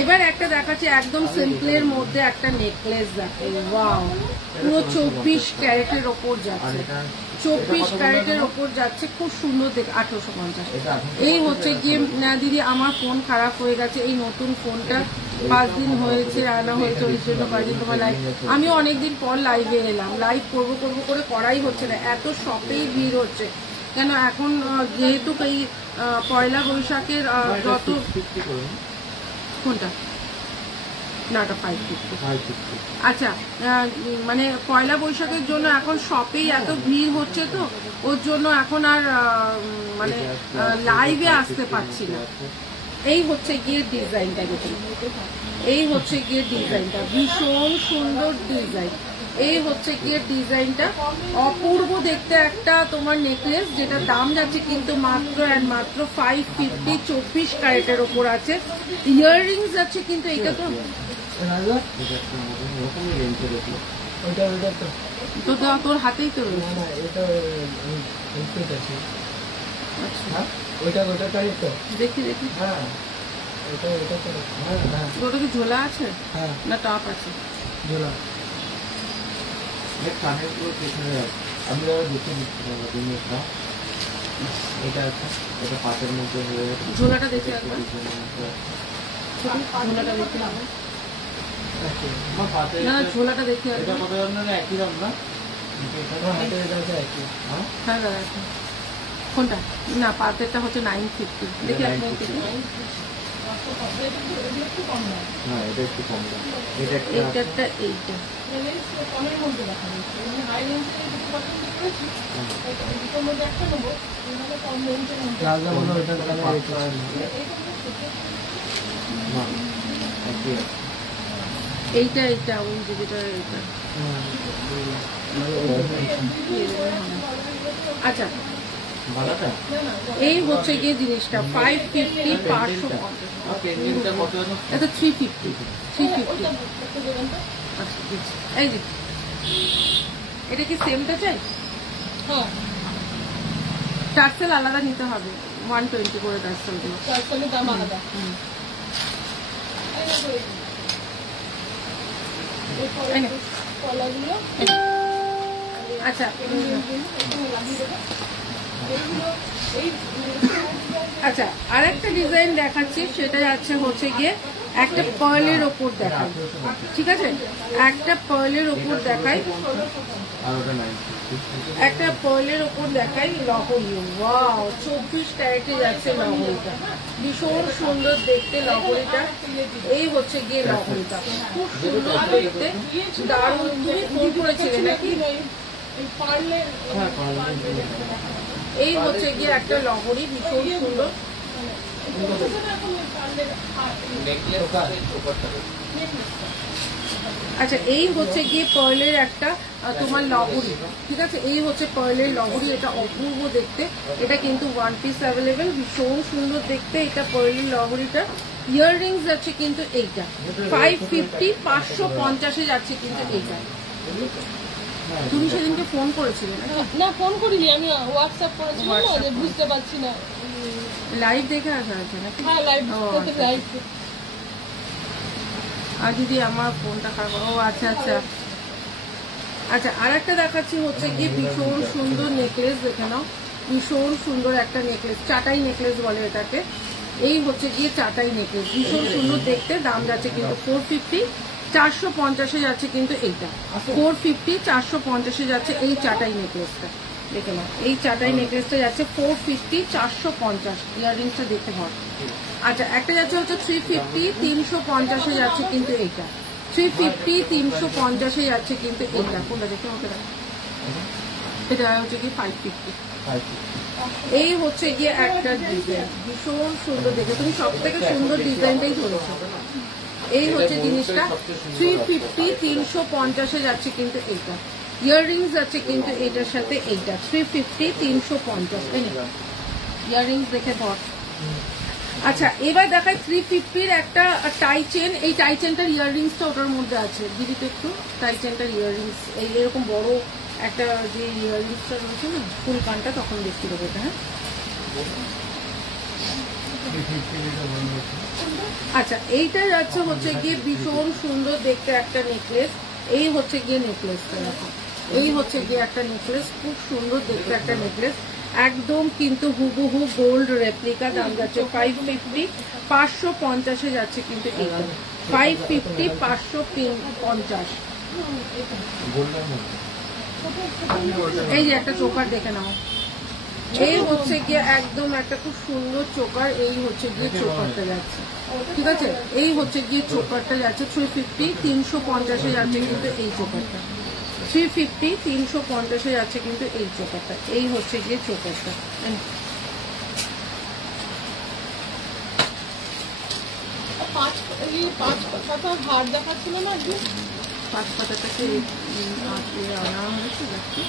এবার একটা দেখাচ্ছি একদম সিম্পলের মধ্যে একটা নেকলেস দেখো, ওয়াও, পুরো 24 ক্যারেটের ওপর যাচ্ছে, 24 ক্যারেটের ওপর যাচ্ছে, খুব সুন্দর দেখে, 1850। এই হচ্ছে গিয়ে দিদি আমার ফোন খারাপ হয়ে গেছে, এই নতুন ফোনটা 5 দিন হয়েছে আনা হয়েছে, ওই জন্য কয়েকদিন তোমার লাইভ, আমি অনেকদিন পর লাইভে এলাম, লাইভ করবো করে করাই হচ্ছে না, এত শপেই ভিড় হচ্ছে কেন এখন, যেহেতু এই পয়লা বৈশাখের যত, কোনটা না ওটা 550, আচ্ছা, মানে পয়লা বৈশাখের জন্য এখন শপেই এত ভিড় হচ্ছে, তো ওর জন্য এখন আর মানে লাইভে আসতে পারছি না। এই হচ্ছে গিয়ে ডিজাইনটা, দেখুন এই হচ্ছে গিয়ে ডিজাইনটা, ভীষণ সুন্দর ডিজাইন, এই হচ্ছে গিয়ে ডিজাইনটা, অপূর্ব দেখতে একটা তোমার নেকলেস, যেটা দাম যাচ্ছে কিন্তু মাত্র অ্যান্ড মাত্র 550, 24 ক্যারেটের ওপর আছে, ইয়াররিংস যাচ্ছে কিন্তু এইটা তো তোর হাতেই তো রয়েছে, দেখি দেখি ওটা কি ঝোলা আছে না টপ আছে? ঝোলা কানের পুরো পেছনে আমি দেখে নিচ্ছি জিনিসটা, এটা আছে, এটা পাতের মধ্যে হয়ে গেছে, ঝোলাটা দেখে একবার, ঝোলাটা দেখে না, ঝোলাটা দেখে এটা কত ধরনের একই দাম না? হ্যাঁ দাদা কোনটা না, পাতেরটা হচ্ছে 950, দেখি আপনি হ্যাঁ এটা একটু কম দাম, এটা একটা এইটা কমের মধ্যে দেখা যাচ্ছে, মানে হাই রেঞ্জের মধ্যে একটা নেবো, কম রেঞ্জের মধ্যে এইটা এইটা ওই যেটা এইটা, আচ্ছা এই হচ্ছে গিয়ে জিনিসটা 550, 550, এটা 350, 350, আচ্ছা এই যে এটা কি সেমটা চাই? হ্যাঁ টার্সেল আলাদা নিতে হবে, 120 করে টার্সেল গুলো, টার্সেলের দাম আলাদা। কলাগুলো আচ্ছা আচ্ছা আর একটা ডিজাইন দেখাচ্ছি, সেটা যাচ্ছে হচ্ছে গিয়ে একটা পার্লের ওপর দেখাই, ঠিক আছে, একটা পার্লের ওপর দেখাই, একটা পার্লের ওপর দেখাই লহরি, ওয়াও 24 ক্যারেটে যাচ্ছে লহরিটা, ভীষণ সুন্দর দেখতে লহরিটা, এই হচ্ছে গিয়ে লহরিটা, খুব সুন্দর দেখতে, দারুণ। তুমি ফোন করেছিলে নাকি? এই হচ্ছে গিয়ে একটা লহরি, ভীষণ সুন্দর, আচ্ছা এই হচ্ছে গিয়ে পার্লের একটা তোমার লহরি, ঠিক আছে, এই হচ্ছে পার্লের লহরি, এটা অপূর্ব দেখতে, এটা কিন্তু 1 পিস অ্যাভেলেবেল, ভীষণ সুন্দর দেখতে, এটা পার্লের লহরিটা, ইয়াররিংস যাচ্ছে কিন্তু এইটা 550, 550 যাচ্ছে কিন্তু এইটা। তুমি সেদিনকে ফোন করেছিলে না? ফোন করিনি, আমি হোয়াটসঅ্যাপ করেছিলাম না, যে বুঝতে পারছি না, লাইভ দেখে আসা আছে নাকি? হ্যাঁ লাইভ লাইভ। আর যদি আমার ফোনটা খারাপ, ও আচ্ছা আচ্ছা আচ্ছা আর একটা দেখাচ্ছি হচ্ছে গিয়ে ভীষণ সুন্দর নেকলেস, দেখে নাও, ভীষণ সুন্দর একটা নেকলেস, চাটাই নেকলেস বলে এটাকে, এই হচ্ছে গিয়ে চাটাই নেকলেস, ভীষণ সুন্দর দেখতে, দাম যাচ্ছে কিন্তু 450, 450 যাচ্ছে কিন্তু এইটা, 450, 450 যাচ্ছে এই চাটাই নেকলেসটা, দেখে নাও, এই চাটাই নেকলেসটা যাচ্ছে 450, 450, ইয়াররিংসটা দেখতে হয়। আচ্ছা একটা যাচ্ছে হচ্ছে 350, 350 যাচ্ছে কিন্তু এইটা, 350, 350 যাচ্ছে কিন্তু এইটা, কোনটা দেখে আমাকে দেখো, এটা হচ্ছে কি 550, এই হচ্ছে গিয়ে একটা ডিজাইন, ভীষণ সুন্দর দেখে, তুমি সব থেকে সুন্দর ডিজাইনটাই ধরেছো, এই হচ্ছে জিনিসটা 350, 350 যাচ্ছে কিন্তু এইটা, ইয়াররিংস যাচ্ছে কিন্তু এইটার সাথে এইটা 350, 350, ইয়াররিংস দেখে ধর, আচ্ছা এবার দেখাই 350-র একটা টাই চেন। এই টাই চেনটার ইয়াররিংসটা ওটার মধ্যে আছে, দিদি তো একটু টাই চেনটার ইয়াররিংস এই এরকম বড় একটা যে ইয়াররিংসটা রয়েছে না ফুল কানটা, তখন দেখতে দেবো এটা। হ্যাঁ আচ্ছা এইটা যাচ্ছে হচ্ছে গিয়ে ভীষণ সুন্দর দেখতে একটা নেকলেস। এই হচ্ছে গিয়ে নেকলেসটা, দেখো এই হচ্ছে গিয়ে একটা নেকলেস, খুব সুন্দর দেখতে একটা নেকলেস, একদম কিন্তু হুবহু গোল্ড রেপ্লিকা। দাম যাচ্ছে 550, 550-এ যাচ্ছে কিন্তু এইটা 550, 550। এই যে একটা চোকার দেখে নাও, এই হচ্ছে গিয়ে একদম একটা খুব সুন্দর চোকার। এই হচ্ছে গিয়ে চোকারটা যাচ্ছে, ঠিক আছে, এই হচ্ছে গিয়ে চোকারটা যাচ্ছে 350, 350-এ যাচ্ছে কিন্তু এই চোকারটা 350, 350-এ যাচ্ছে কিন্তু এই চোকারটা। এই হচ্ছে গিয়ে চোকারটা। পাঁচ পাতা হার দেখাচ্ছিল না একদিন, 5 পাতাটাকে আনা হয়েছে দেখছি।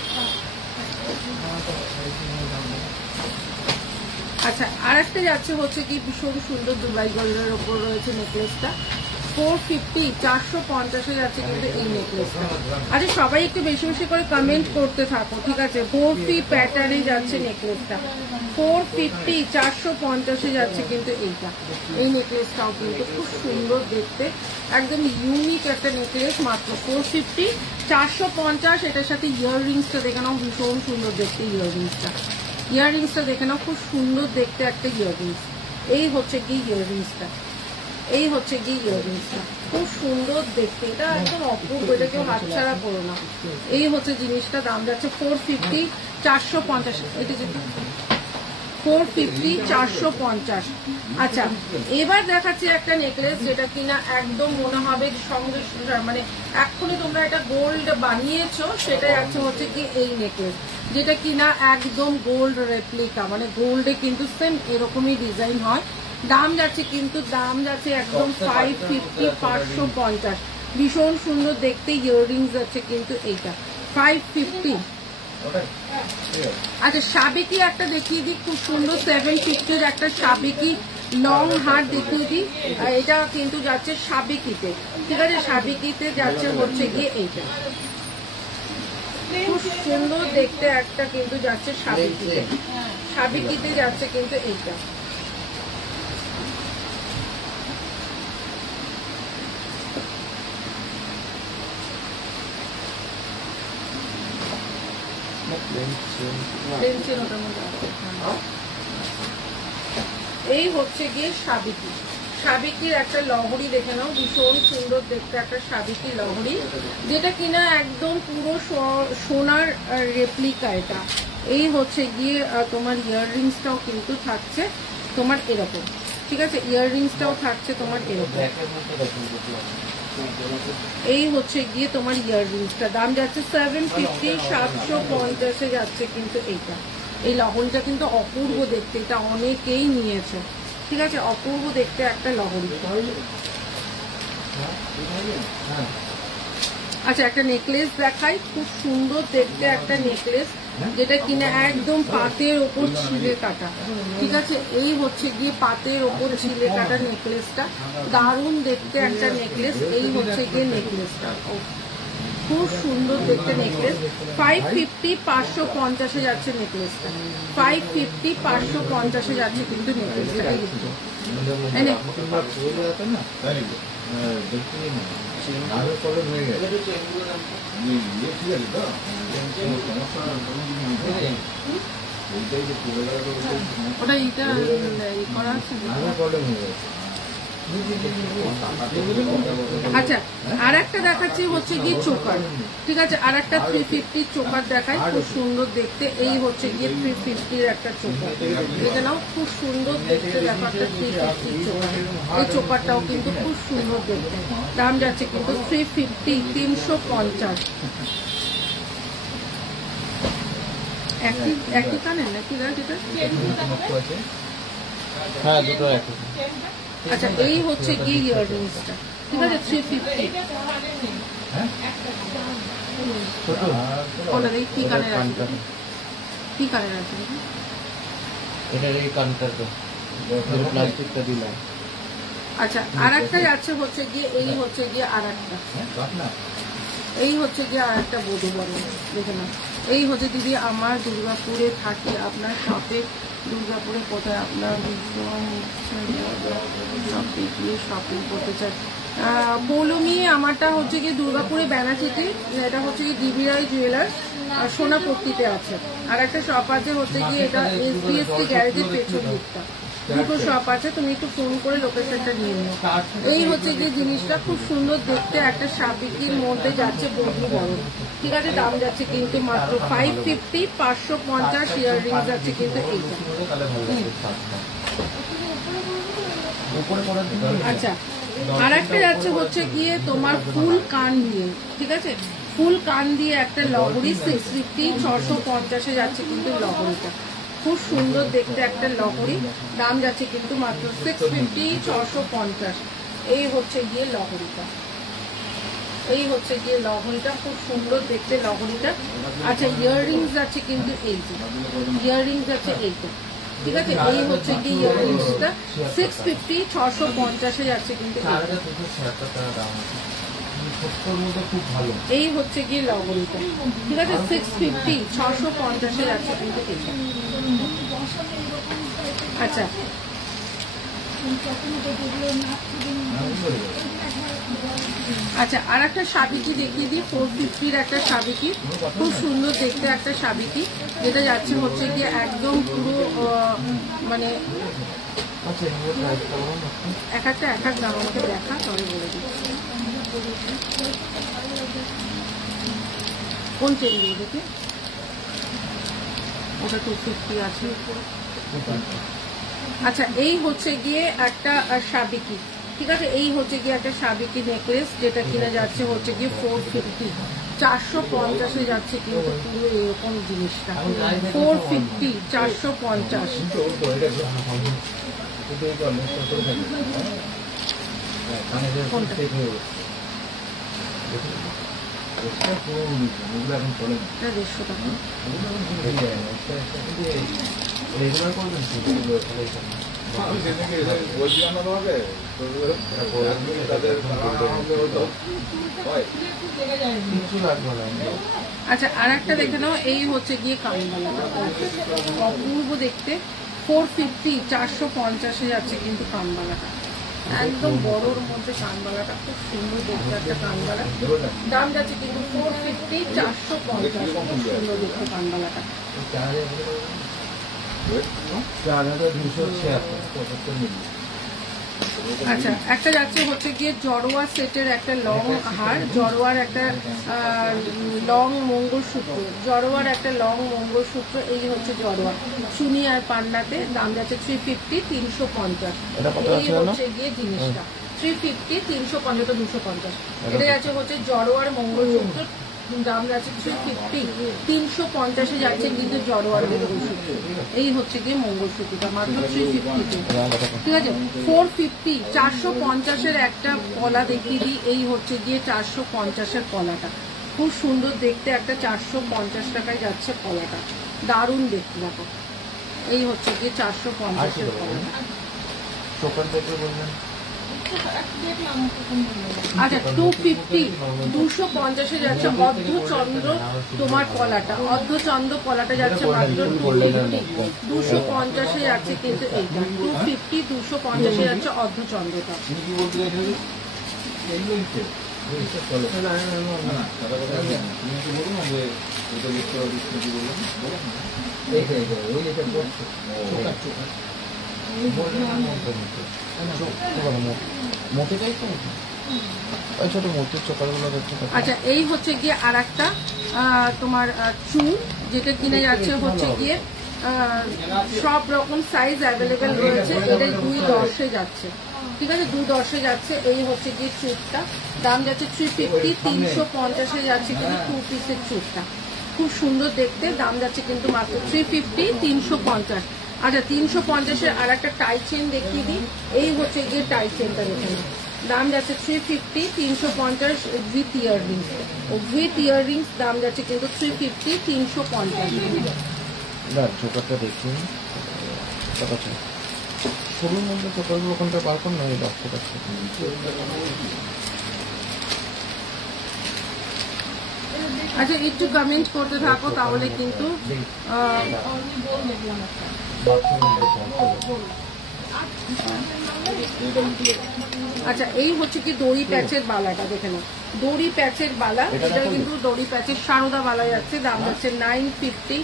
আচ্ছা আর একটা যাচ্ছে হচ্ছে কি ভীষণ সুন্দর দুবাই গোল্ডের ওপর রয়েছে নেকলেসটা, 450, 450-এ যাচ্ছে কিন্তু এই নেকলেসটা। আচ্ছা সবাই একটু বেশি বেশি করে কমেন্ট করতে থাকো, ঠিক আছে। 450 প্যাটার্নে যাচ্ছে নেকলেসটা, 450, 450-এ যাচ্ছে কিন্তু এইটা। এই নেকলেসটাও কিন্তু খুব সুন্দর দেখতে, একদম ইউনিক একটা নেকলেস, মাত্র 450, 450। এটার সাথে ইয়াররিংসটা দেখে নাও, ভীষণ সুন্দর দেখতে ইয়াররিংসটা। ইয়াররিংসটা দেখে নাও, খুব সুন্দর দেখতে একটা ইয়াররিংস। এই হচ্ছে কি ইয়াররিংসটা, এই হচ্ছে কি ইয়াররিংসটা, খুব সুন্দর দেখতে, এটা একদম অপূর্ব, এটা কেউ হাতছাড়া করো না। এই হচ্ছে জিনিসটা, দাম যাচ্ছে 450, 450। এটা যেটা 450, 450। আচ্ছা এবার দেখাচ্ছি একটা নেকলেস যেটা কিনা একদম মনে হবে সঙ্গে মানে এক্ষুনি তোমরা এটা গোল্ড বানিয়েছো, সেটা যাচ্ছে হচ্ছে কি এই নেকলেস, যেটা কিনা একদম গোল্ড রেপ্লিকা, মানে গোল্ডে কিন্তু সেম এরকমই ডিজাইন হয়। দাম যাচ্ছে কিন্তু দাম যাচ্ছে একদম 550, 550। ভীষণ সুন্দর দেখতে ইয়াররিংস যাচ্ছে কিন্তু এইটা 550। আচ্ছা সাবেকি একটা দেখিয়ে দিই, খুব সুন্দর 750-র একটা সাবেকি লং হার দেখিয়ে দিই। এটা কিন্তু যাচ্ছে সাবেকিতে, ঠিক আছে, সাবেকিতে যাচ্ছে হচ্ছে গিয়ে এইটা, খুব সুন্দর দেখতে একটা কিন্তু যাচ্ছে সাবেকিতে, সাবেকিতে যাচ্ছে কিন্তু এইটা। এই হচ্ছে গিয়ে সাবিকি, সাবিকির একটা লহরি দেখে নাও, ভীষণ সুন্দর দেখতে একটা সাবিকি লহরি, যেটা কিনা একদম পুরো সোনার রেপ্লিকা এটা। এই হচ্ছে গিয়ে তোমার ইয়াররিংসটাও কিন্তু থাকছে তোমার এরকম, ঠিক আছে, ইয়াররিংসটাও থাকছে তোমার এরকম। এই হচ্ছে গিয়ে তোমার ইয়াররিংসটা, দাম যাচ্ছে 750, 750-এ যাচ্ছে কিন্তু এইটা। এই লহরিটা কিন্তু অপূর্ব দেখতে, এটা অনেকেই নিয়েছে, ঠিক আছে, অপূর্ব দেখতে একটা লহরি। আচ্ছা একটা নেকলেস দেখাই, খুব সুন্দর দেখতে একটা নেকলেস, যেটা কিনা একদম পাতের ওপর ছিলে কাটা, ঠিক আছে, এই হচ্ছে গিয়ে পাতের ওপর ছিলে কাটা নেকলেসটা, দারুণ দেখতে একটা নেকলেস। এই হচ্ছে গিয়ে নেকলেসটা, খুব সুন্দর দেখতে নেকলেস। 550, 550-এ যাচ্ছে নেকলেসটা, 550, 550-এ যাচ্ছে কিন্তু নেকলেসটা। ওটা এইটা করা আছে। আচ্ছা আর একটা দেখাচ্ছি হচ্ছে গিয়ে চোকার, ঠিক আছে, আর একটা 350 চোকার দেখাই, খুব সুন্দর দেখতে। এই হচ্ছে গিয়ে 350-র একটা চোকার, দেখে নাও, খুব সুন্দর দেখতে, দেখো একটা 350 চোকার। এই চোকারটাও কিন্তু খুব সুন্দর দেখতে, দাম যাচ্ছে কিন্তু 350, 350। একই কানের নাকি এটা? হ্যাঁ দুটো একই। আচ্ছা এই হচ্ছে গিয়ে ইয়াররিংসটা, ঠিক আছে, 350। ওটা দেখি কি কানের আছে, কি কানের আছে এটার এই কানটা তো প্লাস্টিকটা দিলাম। আচ্ছা আর একটা যাচ্ছে হচ্ছে গিয়ে এই হচ্ছে গিয়ে আর একটা, এই হচ্ছে গিয়ে আর একটা বধূ বলে দেখে না। এই হচ্ছে দিদি আমার দুর্গাপুরে থাকি, আপনার শপে দুর্গাপুরে কোথায় আপনার শপে গিয়ে শপিং করতে চাই? পৌলমি আমারটা হচ্ছে গিয়ে দুর্গাপুরে ব্যানাচিটি, এটা হচ্ছে গিয়ে ডিবি রায় জুয়েলার্স সোনাপট্টিতে আছে। আর একটা শপ আছে হচ্ছে গিয়ে এটা এসবিএসসি গ্যারেজের পেছন দিকটা, দুটো শপ আছে, তুমি একটু ফোন করে লোকেশনটা নিয়ে নিও। এই হচ্ছে গিয়ে জিনিসটা খুব সুন্দর দেখতে, একটা সাবিকির মধ্যে যাচ্ছে বধূ বড়, ঠিক আছে? দাম যাচ্ছে কিন্তু মাত্র 550, 550 ইয়াররিংস যাচ্ছে কিন্তু এইটা। আচ্ছা আর একটা যাচ্ছে হচ্ছে গিয়ে তোমার ফুল কান দিয়ে, ঠিক আছে? ফুল কান দিয়ে একটা লহরি 650, 650 যাচ্ছে কিন্তু লহরিটা, খুব সুন্দর দেখতে একটা লহরি, দাম যাচ্ছে কিন্তু মাত্র 650, 650। এই হচ্ছে গিয়ে লহরিটা, এই হচ্ছে গিয়ে লহরিটা, খুব সুন্দর দেখতে লহরিটা। আচ্ছা ইয়াররিংস যাচ্ছে কিন্তু এই যে ইয়াররিংস যাচ্ছে এইটা, ঠিক আছে? এই হচ্ছে গিয়ে ইয়াররিংসটা 650, 650 যাচ্ছে কিন্তু এই হচ্ছে গিয়ে লহরিটা, ঠিক আছে? 650, 650 যাচ্ছে কিন্তু এইটা। আচ্ছা আচ্ছা আর একটা সাবিকি দেখিয়ে দিই, 450 একটা সাবিকি, খুব সুন্দর দেখতে একটা সাবিকি, যেটা যাচ্ছে হচ্ছে গিয়ে একদম পুরো মানে এক একটা এক এক দাম আমাকে দেখা তবে বলে দিচ্ছি কোন চেনগুলো দেখে। ওটা 250 আছে। আচ্ছা এই হচ্ছে গিয়ে একটা সাবিকি, ঠিক আছে? এই হচ্ছে গিয়ে একটা সাবিকি নেকলেস, যেটা কিনা যাচ্ছে হচ্ছে গিয়ে 450, 450 যাচ্ছে কিন্তু পুরো এরকম জিনিসটা 450, 450। আচ্ছা আর একটা দেখে নাও, এই হচ্ছে গিয়ে কানবালাটা, অপূর্ব দেখতে, 450, 450 যাচ্ছে কিন্তু কানবালাটা, একদম বড়োর মধ্যে কানবালাটা, খুব সুন্দর দেখতে একটা কানবালা, দাম যাচ্ছে কিন্তু 450, 450, খুব সুন্দর দেখতে কানবালাটা। আচ্ছা একটা যাচ্ছে হচ্ছে গিয়ে জড়োয়া সেটের একটা লং হার, জড়োয়ার একটা লং মঙ্গলসূত্র, জড়োয়ার একটা লং মঙ্গলসূত্র, এই হচ্ছে জড়োয়া চুনি আর পান্নাতে, দাম যাচ্ছে 350, 350। এই হচ্ছে গিয়ে জিনিসটা 350, 350 তো 250। এটা যাচ্ছে হচ্ছে জড়োয়ার মঙ্গলসূত্র, দাম যাচ্ছে 350, 350 যাচ্ছে কিন্তু জড়োয়ার মঙ্গলসূত্র। এই হচ্ছে গিয়ে মঙ্গলসূত্রটা মাত্র 350, ঠিক আছে? 450, 450 একটা কলা দেখিয়ে দিই, এই হচ্ছে গিয়ে 450 কলাটা, খুব সুন্দর দেখতে একটা 450 টাকায় যাচ্ছে কলাটা, দারুণ দেখতে দেখো। এই হচ্ছে গিয়ে 450 কলাটা। আচ্ছা 250, 250 যাচ্ছে অর্ধচন্দ্র তোমার কলাটা, অর্ধচন্দ্র কলাটা যাচ্ছে মাত্র 250, 250 যাচ্ছে কিন্তু এইটা 250, 250 যাচ্ছে অর্ধচন্দ্রটা। আচ্ছা এই হচ্ছে গিয়ে আর একটা তোমার চুল, যেটা কিনে যাচ্ছে হচ্ছে গিয়ে সব রকম সাইজ অ্যাভেলেবেল রয়েছে, এটা 210 যাচ্ছে, ঠিক আছে? 210 যাচ্ছে। এই হচ্ছে গিয়ে চুটটা, দাম যাচ্ছে 350, 350 যাচ্ছে কিন্তু 2 পিসের চুটটা, খুব সুন্দর দেখতে, দাম যাচ্ছে কিন্তু মাত্র 350, 350। আচ্ছা 350 আর একটা টাই চেন দেখিয়ে দিই, এই হচ্ছে গিয়ে টাই চেনটা দেখে নাও, দাম যাচ্ছে 350, 350 উইথ ইয়াররিংস, উইথ ইয়াররিংস দাম যাচ্ছে কিন্তু 350, 350। ছোটটা দেখি ছবির মধ্যে ছোটগুলো ওখানটা বার কর না, এই ডাক্তার আচ্ছা একটু কমেন্ট করতে থাকো, তাহলে কিন্তু আচ্ছা এই হচ্ছে কি দড়ি প্যাচের বালাটা, দেখে নাও দড়ি প্যাচের বালা, এটা কিন্তু দড়ি প্যাচের সারদা বালা যাচ্ছে, দাম যাচ্ছে 950,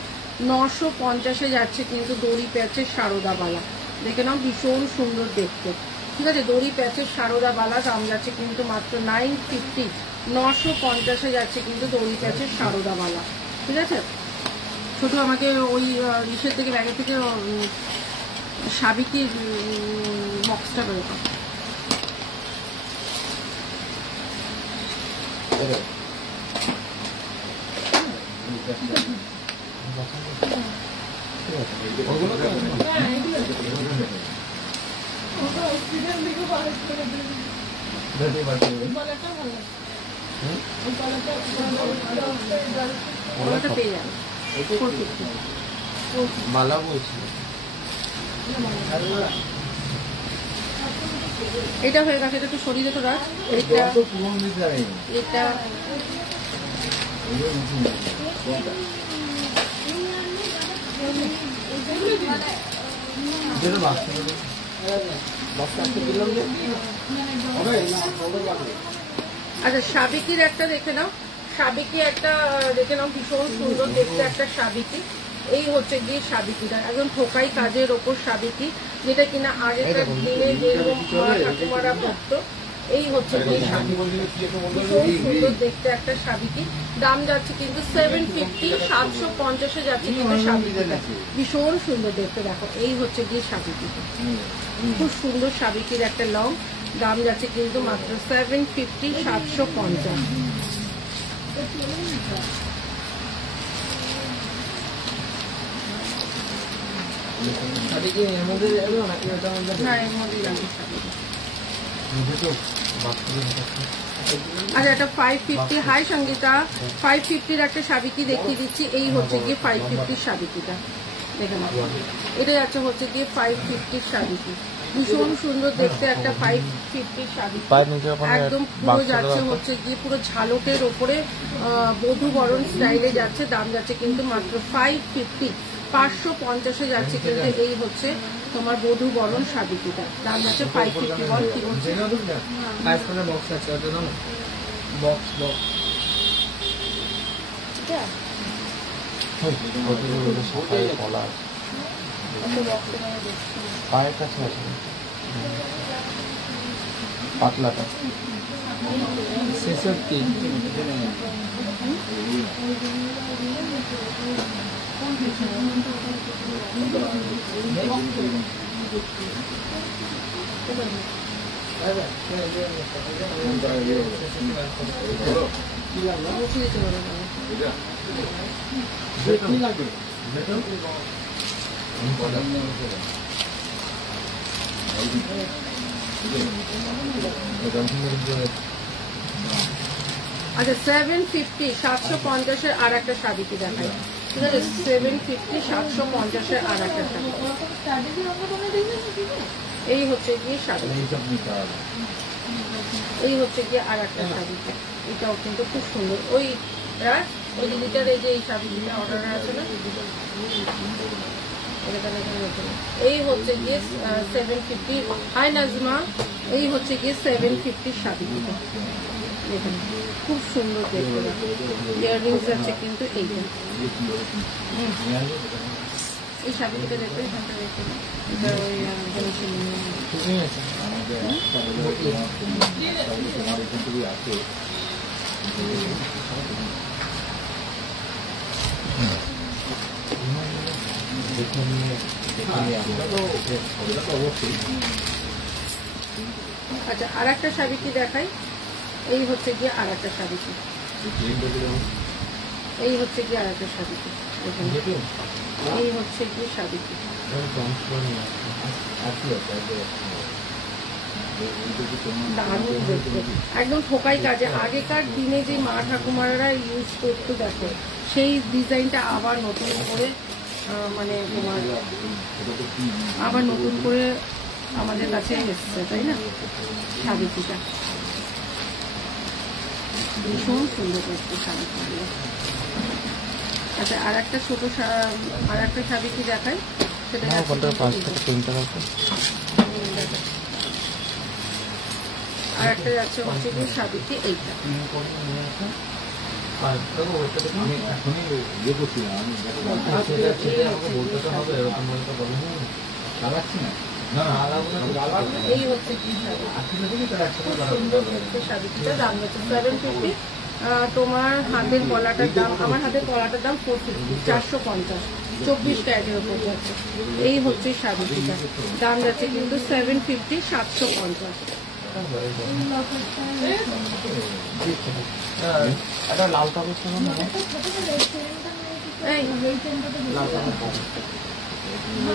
950-এ যাচ্ছে কিন্তু দড়ি প্যাচের সারদা বালা, দেখে নাও ভীষণ সুন্দর দেখতে। ঠিক আছে, দড়ি প্যাচের সারদা বালা দাম যাচ্ছে কিন্তু মাত্র 950, 950-এ যাচ্ছে কিন্তু দড়ি প্যাচের সারদা বালা। ঠিক আছে, ছোট আমাকে ওই ইসের থেকে ব্যাগের থেকে সাবিকের বক্সটা বের কর। পেয়ে যাবে মালা বলছি। এটা হয়ে গেছে, এটা একটু শরীরে তো রাখ। এটা আচ্ছা সাবিকির একটা দেখে নাও, সাবিকি একটা দেখে নাও, ভীষণ সুন্দর দেখতে একটা সাবিকি। এই হচ্ছে গিয়ে সাবিকিটা একদম ঠোকাই কাজের ওপর সাবিকি, যেটা কিনা আগেকার দিনে যেরকম ঠাকুমারা পড়তো। এই হচ্ছে গিয়ে সাবিকি, ভীষণ সুন্দর দেখতে একটা সাবিকি, দাম যাচ্ছে কিন্তু 750, 750-এ যাচ্ছে কিন্তু সাবিকিটা, ভীষণ সুন্দর দেখতে। দেখো এই হচ্ছে গিয়ে সাবিকিটা, খুব সুন্দর সাবিকির একটা লং, দাম যাচ্ছে কিন্তু মাত্র 750, 750। না এর মধ্যে আচ্ছা এটা 550। হাই সঙ্গীতা, 550-র একটা সাবিকি দেখিয়ে দিচ্ছি। এই হচ্ছে গিয়ে 550-র সাবিকিটা, দেখে নাও এটা যাচ্ছে হচ্ছে গিয়ে 550-র সাবিকি, ভীষণ সুন্দর দেখতে একটা 550-র সাবিকি, একদম পুরো যাচ্ছে হচ্ছে গিয়ে পুরো ঝালকের ওপরে বধূবরণ স্টাইলে যাচ্ছে, দাম যাচ্ছে কিন্তু মাত্র 550, 550-এ যাচ্ছে কিন্তু এই হচ্ছে তোমার বধূবরণ সাবিকিটা, দাম যাচ্ছে 550। বল কি বলছে? বক্স আছে ওটা দাও না, বক্স বক্স পায়ের কাছে আছে পাতলাটা 66। আচ্ছা 750, 750-এর আর একটা সাবিকি দেখায়। ঠিক আছে 750, 750-এর আর একটা সাবিকি। এই হচ্ছে গিয়ে সাবিকি, এই হচ্ছে গিয়ে আর একটা সাবিকি, এটাও কিন্তু খুব সুন্দর। ওই রাজ ওই দিদিটার এই যে এই সাবিকিটা অর্ডার আছে না, এই হচ্ছে গিয়ে 750। হাই নাজমা, এই হচ্ছে গিয়ে 750 সাবিকিটা, দেখুন খুব সুন্দর দেখতে। ইয়াররিংস আছে কিন্তু এইটা, এই সাবিকিটা দেখতে এখানটা দেখতে এটা ওই আচ্ছা আর একটা সাবিকি দেখাই। এই হচ্ছে গিয়ে আর একটা সাবিকি, এই হচ্ছে গিয়ে আর একটা সাবিকি, এই হচ্ছে গিয়ে সাবিকি, দারুণ দেখতে একদম ঠোকাই কাজে। আগেকার দিনে যে মা ঠাকুমারা ইউজ করতো দেখো, সেই ডিজাইনটা আবার নতুন করে মানে তোমার আবার নতুন করে আমাদের কাছে এসছে, তাই না? সাবিত্রীটা ভীষণ সুন্দর করছে সাবিত্রীগুলো। আচ্ছা, আর একটা ছোট আর একটা সাবিত্রী দেখাই, সেটা আর একটা যাচ্ছে হচ্ছে কি সাবিত্রী এইটা। এই হচ্ছে কি সাবিত্রীটা, দাম হচ্ছে 750। তোমার হাতের কলাটার দাম, আমার হাতের কলাটার দাম 450, 450, 24 ক্যারেটের উপর যাচ্ছে। এই হচ্ছে সাবিত্রীটা, দাম যাচ্ছে কিন্তু 750, 750।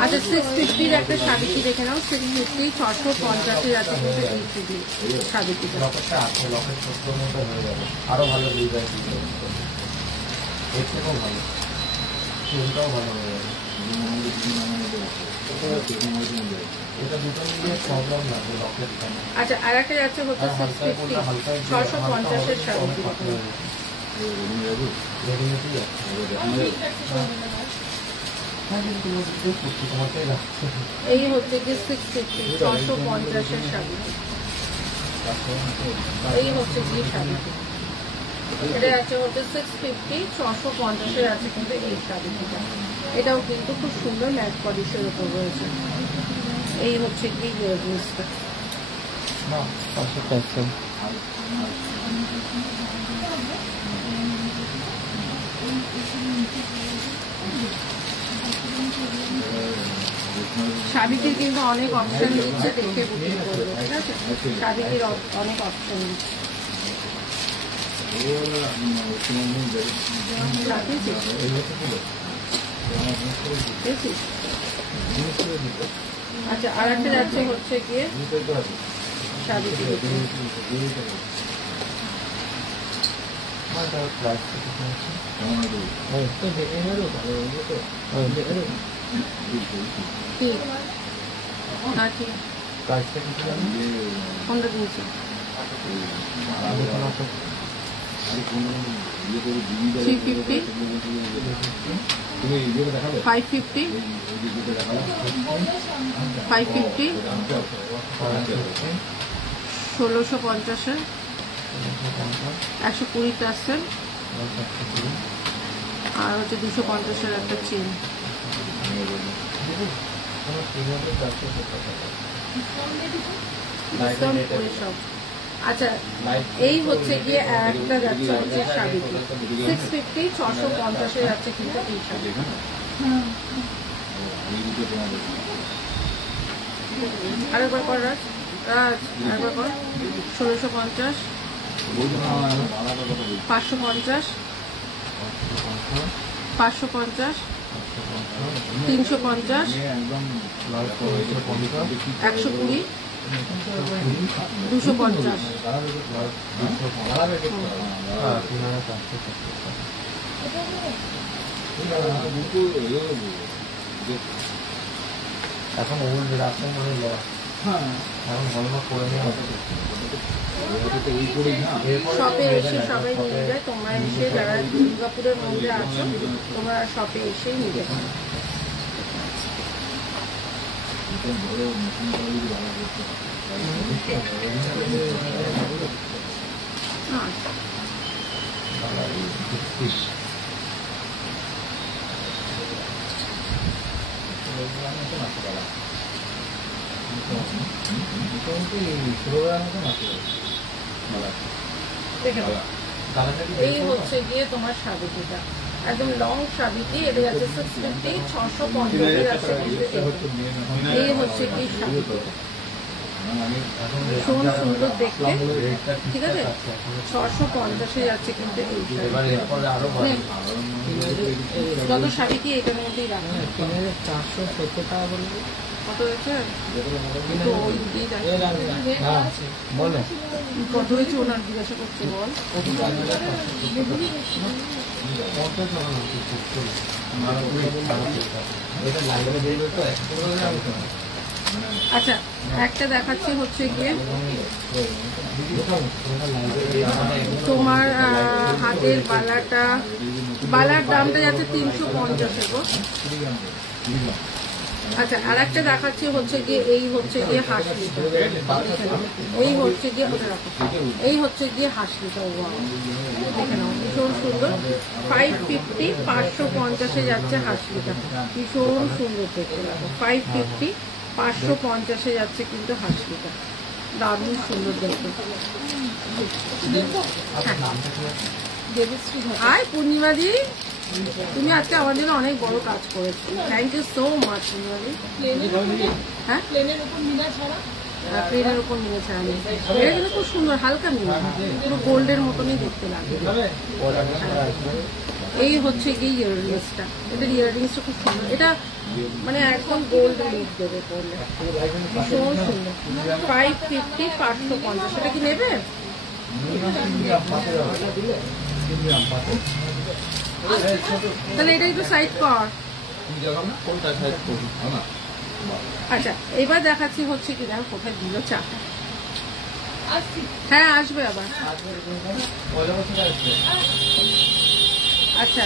আচ্ছা, 650 একটা সাবিত্রী দেখে নাও, 650, 650 আছে কিন্তু এই সাবিত্রীটা। আরো ভালো ডিজাইন, এর থেকেও ভালো, চুলটাও ভালো হয়ে যাবে। এটা দুটো মিলিয়ে প্রবলেম না, লকেটটা। আচ্ছা, আর একটা যাচ্ছে হচ্ছে 650, 650-এর সাবিত্রী। এই হচ্ছে কি 650, 650-এর সাবিত্রী। এই হচ্ছে কি সাবিত্রী, এটা আছে হচ্ছে 650, 650-এর আছে কিন্তু এই সাবিত্রীটা। এটাও কিন্তু খুব সুন্দর ম্যাট পলিশের উপর রয়েছে। এই হচ্ছে কি জিনিসটা। সাবিত্রীর কিন্তু অনেক অপশন দিচ্ছে, দেখে বুকিং করবে, ঠিক আছে? সাবিত্রীর অনেক অপশন দিচ্ছে। আচ্ছা, আর একটা যাচ্ছে হচ্ছে গিয়ে সাবিত্রী। ঠিক না, ঠিক কোনটা দিয়েছে? 350, 550, 550, 1650-এর 120 আর হচ্ছে 250-এর একটা চেন। আচ্ছা, এই হচ্ছে গিয়ে একটা যাচ্ছে হচ্ছে সাবিত্রী 650, 650-এ যাচ্ছে কিন্তু এই সাবিত্রী। আরেকবার কর রাজ, আরেকবার কর। 1650, 550, 550, 350, 120, 250। এখন ওল্ড রাস্তা মানে লস, এখন হলমার্ক করে নেওয়া হচ্ছে। শপে এসে সবাই নিয়ে যায়, তোমরা এসে যারা দুর্গাপুরের মধ্যে আছো তোমরা শপে এসেই নিতে পারো। এই হচ্ছে গিয়ে তোমার সাবিত্রীটা, একদম লং সাবিত্রী। এটা যাচ্ছে 650, 650 যাচ্ছে। এই হচ্ছে কি সাবিত্রী, ভীষণ সুন্দর দেখতে, ঠিক আছে? 650-এ যাচ্ছে কিন্তু যত সাবিত্রী এটার মধ্যেই রাখবে। 470 টাকা বলবে, কত হয়েছে? বলো কত হয়েছে ওনার জিজ্ঞাসা করছে, বল। আচ্ছা একটা দেখাচ্ছি হচ্ছে গিয়ে তোমার হাতের বালার দামটা যাচ্ছে 350 গো। আচ্ছা আর একটা দেখাচ্ছি হচ্ছে গিয়ে এই হচ্ছে গিয়ে হাসলিটা, এই হচ্ছে গিয়ে ওটা রাখো, এই হচ্ছে গিয়ে হাসলিটা। দেখে নাও ভীষণ সুন্দর, 550 550-এ যাচ্ছে হাসলিটা, ভীষণ সুন্দর দেখতে লাগো। 550 550-এ যাচ্ছে কিন্তু হাসলিটা, দারুণ সুন্দর দেখতে। হাই পূর্ণিমা দি, তুমি আজকে আমার জন্য অনেক বড় কাজ করেছো, থ্যাংক ইউ সো মাচ পূর্ণিমা দি। হ্যাঁ প্লেনের উপর মিনা ছাড়া প্লেনের উপর নিয়েছে আমি, এটা কিন্তু খুব সুন্দর হালকা মিনা, পুরো গোল্ডের মতনই দেখতে লাগে। এই হচ্ছে গিয়ে ইয়াররিংসটা, এটার ইয়াররিংসটা খুব সুন্দর, এটা মানে একদম গোল্ড লুক দেবে পরলে, ভীষণ সুন্দর। 550 550, সেটা কি নেবে? তাহলে এটা একটু সাইড কর। আচ্ছা এবার দেখাচ্ছি হচ্ছে কি, দেখো কোথায় দিল চা। হ্যাঁ আসবে আবার। আচ্ছা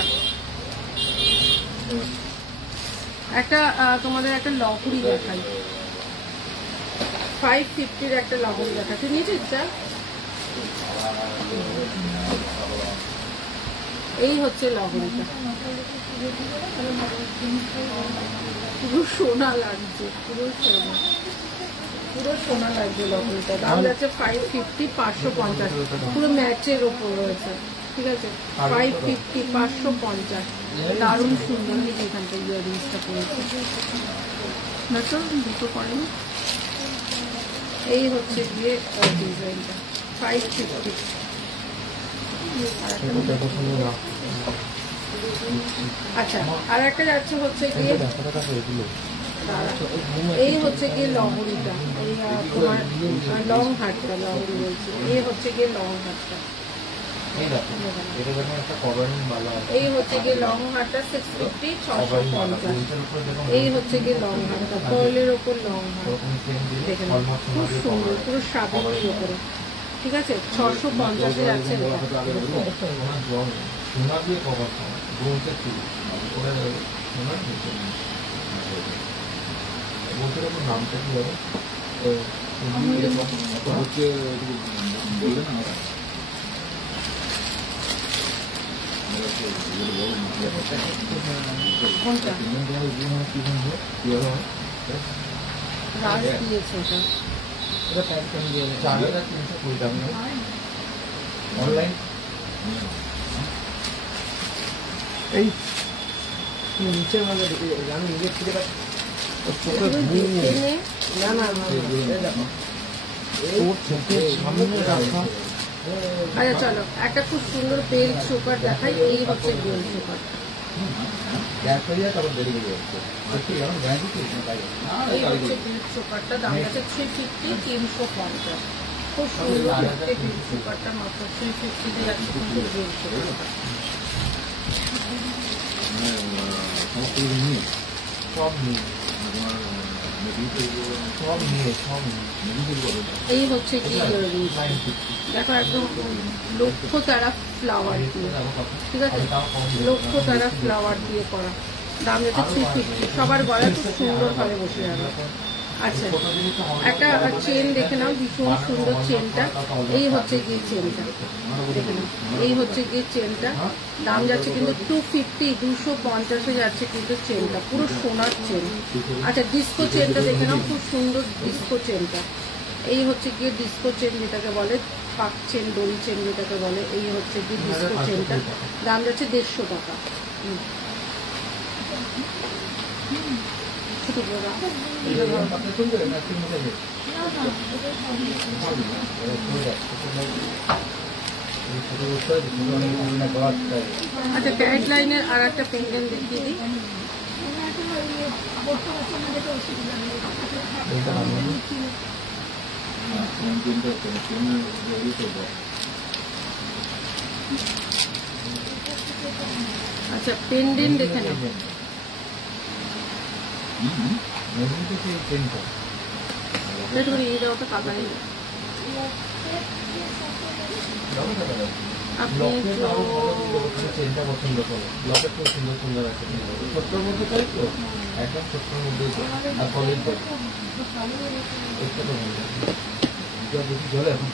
একটা তোমাদের একটা লহরি দেখাই, 550-এর একটা লহরি দেখাচ্ছি, নিচের চা। এই হচ্ছে লহরিটা, পুরো সোনা লাগছে, পুরো সোনা লাগছে লহরিটা, দাম যাচ্ছে 550 550, পুরো ম্যাচের ওপর রয়েছে, ঠিক আছে। 550 550, দারুণ সুন্দর। এই যে এখানটা ইয়াররিংসটা পড়েছে, দুটো করেনি। এই হচ্ছে গিয়ে ডিজাইনটা 550। আচ্ছা আর একটা যাচ্ছে হচ্ছে গিয়ে, এই হচ্ছে গিয়ে লহরিটা, এই তোমার লং হাটটা, লহরি বলছি, এই হচ্ছে গিয়ে লং হাটটা, এই হচ্ছে গিয়ে লং হাটটা 650 650। এই হচ্ছে গিয়ে লং হাটটা, পার্লের ওপর লং হাট, দেখে খুব সুন্দর, পুরো সাবিনের ওপরে, ঠিক আছে। 650-এ যাচ্ছে এটা। কোনটা রাজ দিয়েছে এটা? অনলাইন এই নিচের মানে আমি নিজের থেকে না না সামনে রাখা। আচ্ছা চলো একটা খুব সুন্দর বেল চোকার দেখাই, এই হচ্ছে বেল চোকার, এই হচ্ছে বেল চোকারটা, দাম আছে 350 350, খুব সুন্দর দেখতে বেল চোকারটা, মাত্র 350-তে যাচ্ছে কিন্তু বেল চোকারটা। এই হচ্ছে কি দেখো, একদম লক্ষ তারা ফ্লাওয়ার দিয়ে, ঠিক আছে, লক্ষ তারা ফ্লাওয়ার দিয়ে করা, দাম যাচ্ছে 350, সবার গলা খুব সুন্দর ভাবে বসে যাবে। আচ্ছা একটা চেন দেখে নাও, ভীষণ সুন্দর চেনটা, এই হচ্ছে গিয়ে চেনটা, দেখে নাও, এই হচ্ছে গিয়ে চেনটা, দাম যাচ্ছে কিন্তু 250 250-এ যাচ্ছে কিন্তু চেনটা, পুরো সোনার চেন। আচ্ছা ডিস্কো চেনটা দেখে নাও, খুব সুন্দর ডিস্কো চেনটা, এই হচ্ছে গিয়ে ডিস্কো চেন যেটাকে বলে, পাক চেন, দড়ি চেন যেটাকে বলে, এই হচ্ছে গিয়ে ডিস্কো চেনটা, দাম যাচ্ছে 150 টাকা। আচ্ছা ক্যারেট লাইনের আর একটা পেন্ডেন্ট দেখিয়ে দিই, আচ্ছা পেন্ডেন্ট দেখে নেব, একটু করে ইয়ে দাও তো কাকারে আপনি চেনটা পছন্দ করো, লকেট খুব সুন্দর সুন্দর আছে, ছোট্টর মধ্যে তাই তো, একদম ছোট্টর মধ্যেই তো, আর কলেজ একটু তো বেশি চলে এখন,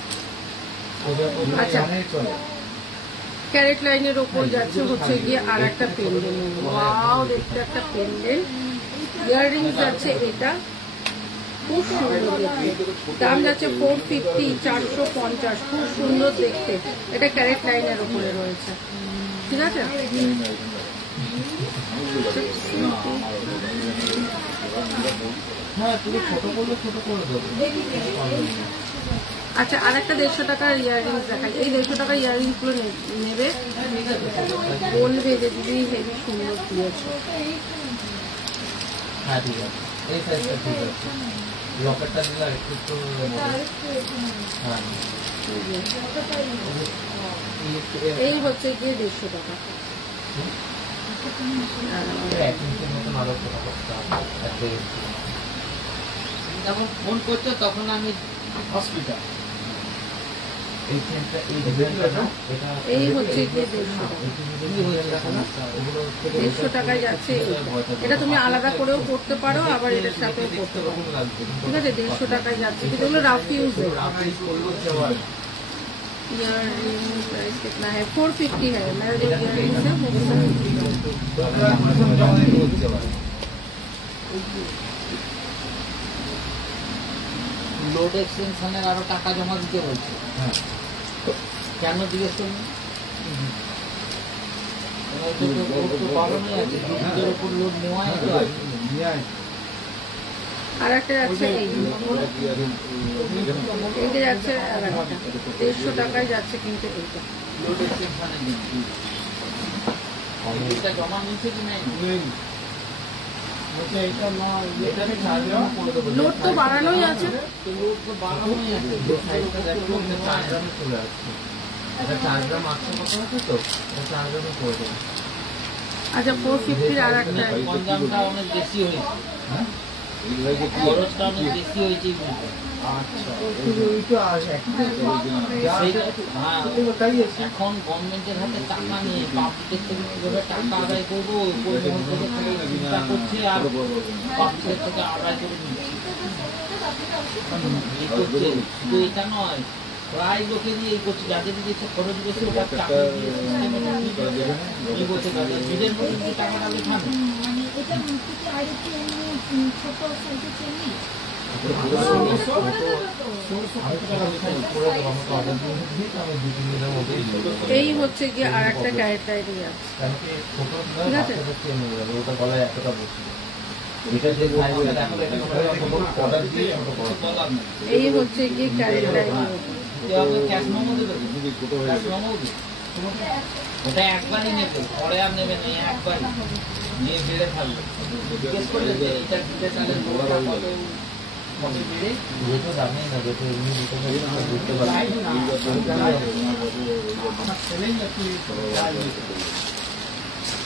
আচ্ছা। চলে। ক্যারেট লাইনের ওপর যাচ্ছে হচ্ছে গিয়ে আর একটা পেন্ডেন্ট, ওয়াও দেখতে একটা পেন্ডেন্ট, ইয়াররিংস যাচ্ছে এটা খুব সুন্দর দেখতে, দাম যাচ্ছে 450, 450, খুব সুন্দর দেখতে, এটা ক্যারেট লাইনের ওপরে রয়েছে, ঠিক আছে। হ্যাঁ তুমি ছোট করলে ছোট করে দেবো। আচ্ছা, আর একটা 150 টাকার ইয়াররিংস দেখাই, এই 150 টাকার ইয়াররিংস গুলো নেবে, বলবে যে দিদি হেভি সুন্দর দিয়েছে। হ্যাঁ ঠিক আছে, এই সাইজটা ঠিক আছে, লকেটটা দিলে একটু তো হ্যাঁ এই হচ্ছে গিয়ে 150 টাকা। 1 ইঞ্চির মতন আরো ছোট করতে হবে, যখন ফোন করছো তখন আমি হসপিটাল। এই চেনটা এই ডিজাইনটা না, এটা এই হচ্ছে গিয়ে 150 টাকায় যাচ্ছে এটা তুমি আলাদা করেও করতে পারো, আবার এটার সাথেও করতে পারো, ঠিক আছে। 150 টাকায় যাচ্ছে, কিন্তু এগুলো রাফ ইউজ ইয়াররিং प्राइस कितना है? 450 है। मेरा जो इयररिंग्स है वो 450। লোড এক্সটেনশনের আরো টাকা জমা দিতে বলছে, কেন জিজ্ঞেস করুন? উপর লোড নেওয়াই আর একটা যাচ্ছে এইটা যাচ্ছে 150 টাকায় যাচ্ছে, কিন্তু এইটা লোড এক্সটেনশনের দিন জমা নিচ্ছে কি নাই? লোড তো বাড়ানোই আছে, লোড তো বাড়ানোই আছে। চলে আসছে, এটা 4 গ্রাম 800 মতো আছে তো, এটা 4 গ্রামে করে দেবো। আচ্ছা 450 আর একটা দামটা অনেক বেশি হয়েছে, খরচটা অনেক বেশি হয়েছে। এখন গভর্নমেন্টের হাতে টাকা নিয়ে পাবলিকের থেকে কিভাবে টাকা আদায় করবো পরিবহন থেকে চিন্তা করছে, আর পাবলিকের থেকে আদায় করে নিচ্ছে। শুধু এটা নয়, প্রায় লোকেরই এই করছে, যাদের দিয়েছে খরচ বেশি ওটা চাকরি দিয়ে সিস্টেমে বলতে পারে নিজের মধ্যে যে টাকাটা লেখানো। এই হচ্ছে গিয়ে আর একটা ক্যারেট লাইটিং আছে, ঠিক আছে। এই হচ্ছে গিয়ে ক্যারেট লাইটিং, ক্যাশ মেমো দেবে, ক্যাশ মেমো ওটা একবারই নেবে, পরে আর নেবে না, একবারই নিয়ে বেড়ে থাকবে। জিজ্ঞেস করলে যে এটা দিতে চাইলে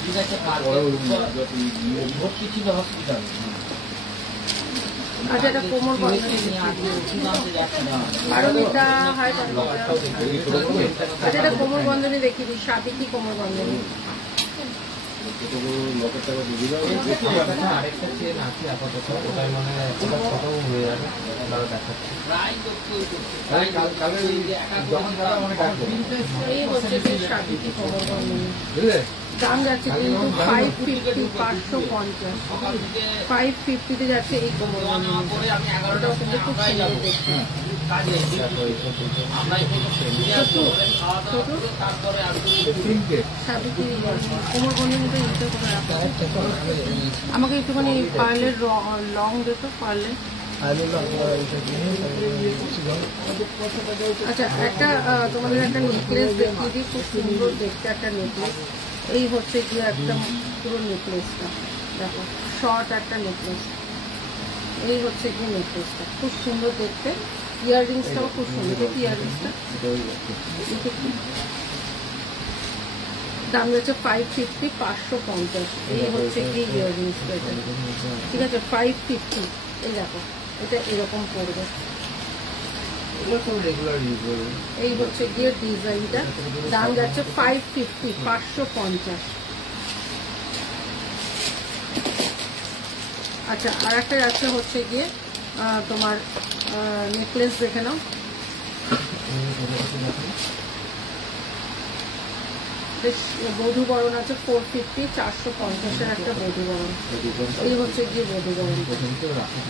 ঠিক আছে, ভর্তি ছিল হসপিটাল। আচ্ছা এটা কোমর বন্ধনী, পারমিতা হাই পারমিতা। আচ্ছা এটা কোমর বন্ধনী দেখিয়ে দিই, শাদি কি কোমর বন্ধনী। আরেকটা চেন আছে আপাতত, ওটাই মানে ওটা ছোট হয়ে যাবে, এই হচ্ছে কি শাদি কি কোমর বন্ধনী, দাম যাচ্ছে কিন্তু 550, 550, 550 যাচ্ছে এই কোমর বন্ধনী। ওটাও কিন্তু খুব সুন্দর দেখতে, কোমর বন্ধনীটা ইউজ করে রাখা। আমাকে একটুখানি পার্লের লং দেখো, পার্লের। আচ্ছা একটা তোমাদের একটা নেকলেস দেখিয়ে দিই, খুব সুন্দর দেখতে একটা নেকলেস। এই হচ্ছে গিয়ে একটা পুরো নেকলেসটা দেখো, শর্ট একটা নেকলেস। এই হচ্ছে গিয়ে নেকলেসটা খুব সুন্দর দেখতে, ইয়াররিংসটাও খুব সুন্দর দেখতে। ইয়াররিংসটা দাম যাচ্ছে 550, 550। এই হচ্ছে কি ইয়াররিংসটা, এটা ঠিক আছে 550। এই দেখো এটা এরকম পড়বে। এগুলো সব রেগুলার ইউজ করবে। এই হচ্ছে গিয়ে ডিজাইনটা, দাম যাচ্ছে 550, 550। আচ্ছা, আর একটা যাচ্ছে হচ্ছে গিয়ে তোমার নেকলেস দেখে নাও। বধূবরণ আছে 450, 450-এর একটা বধূবরণ। এই হচ্ছে গিয়ে বধূবরণ,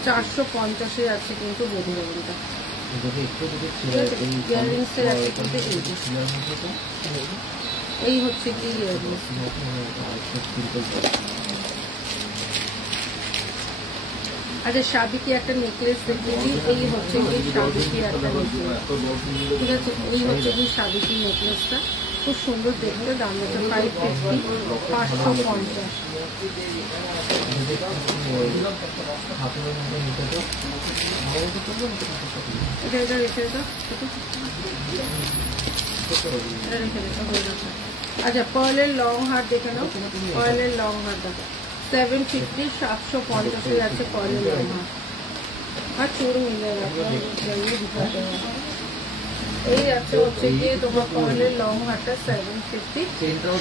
450-এ আছে কিন্তু বধূবরণটা। ইয়াররিংসের আছে কিন্তু এই হচ্ছে গিয়ে ইয়াররিংস। আচ্ছা, শাবিকি একটা নেকলেস দেখিয়ে দিই। এই হচ্ছে গিয়ে শাবিকি একটা নেকলেস, ঠিক আছে? এই হচ্ছে গিয়ে শাবিকি নেকলেসটা, খুব সুন্দর দেখতে। দাম হচ্ছে 550, 550। এটা এটা রেখে দাও, এটা রেখে দাও, হয়ে যাচ্ছে। আচ্ছা, পার্লের লং হার দেখে নাও। পার্লের লং হার দেখো 750, 750 যাচ্ছে পার্লের লং হার। আর চোর মিলে এই যাচ্ছে হচ্ছে গিয়ে তোমার পার্লের লং হারটা 750,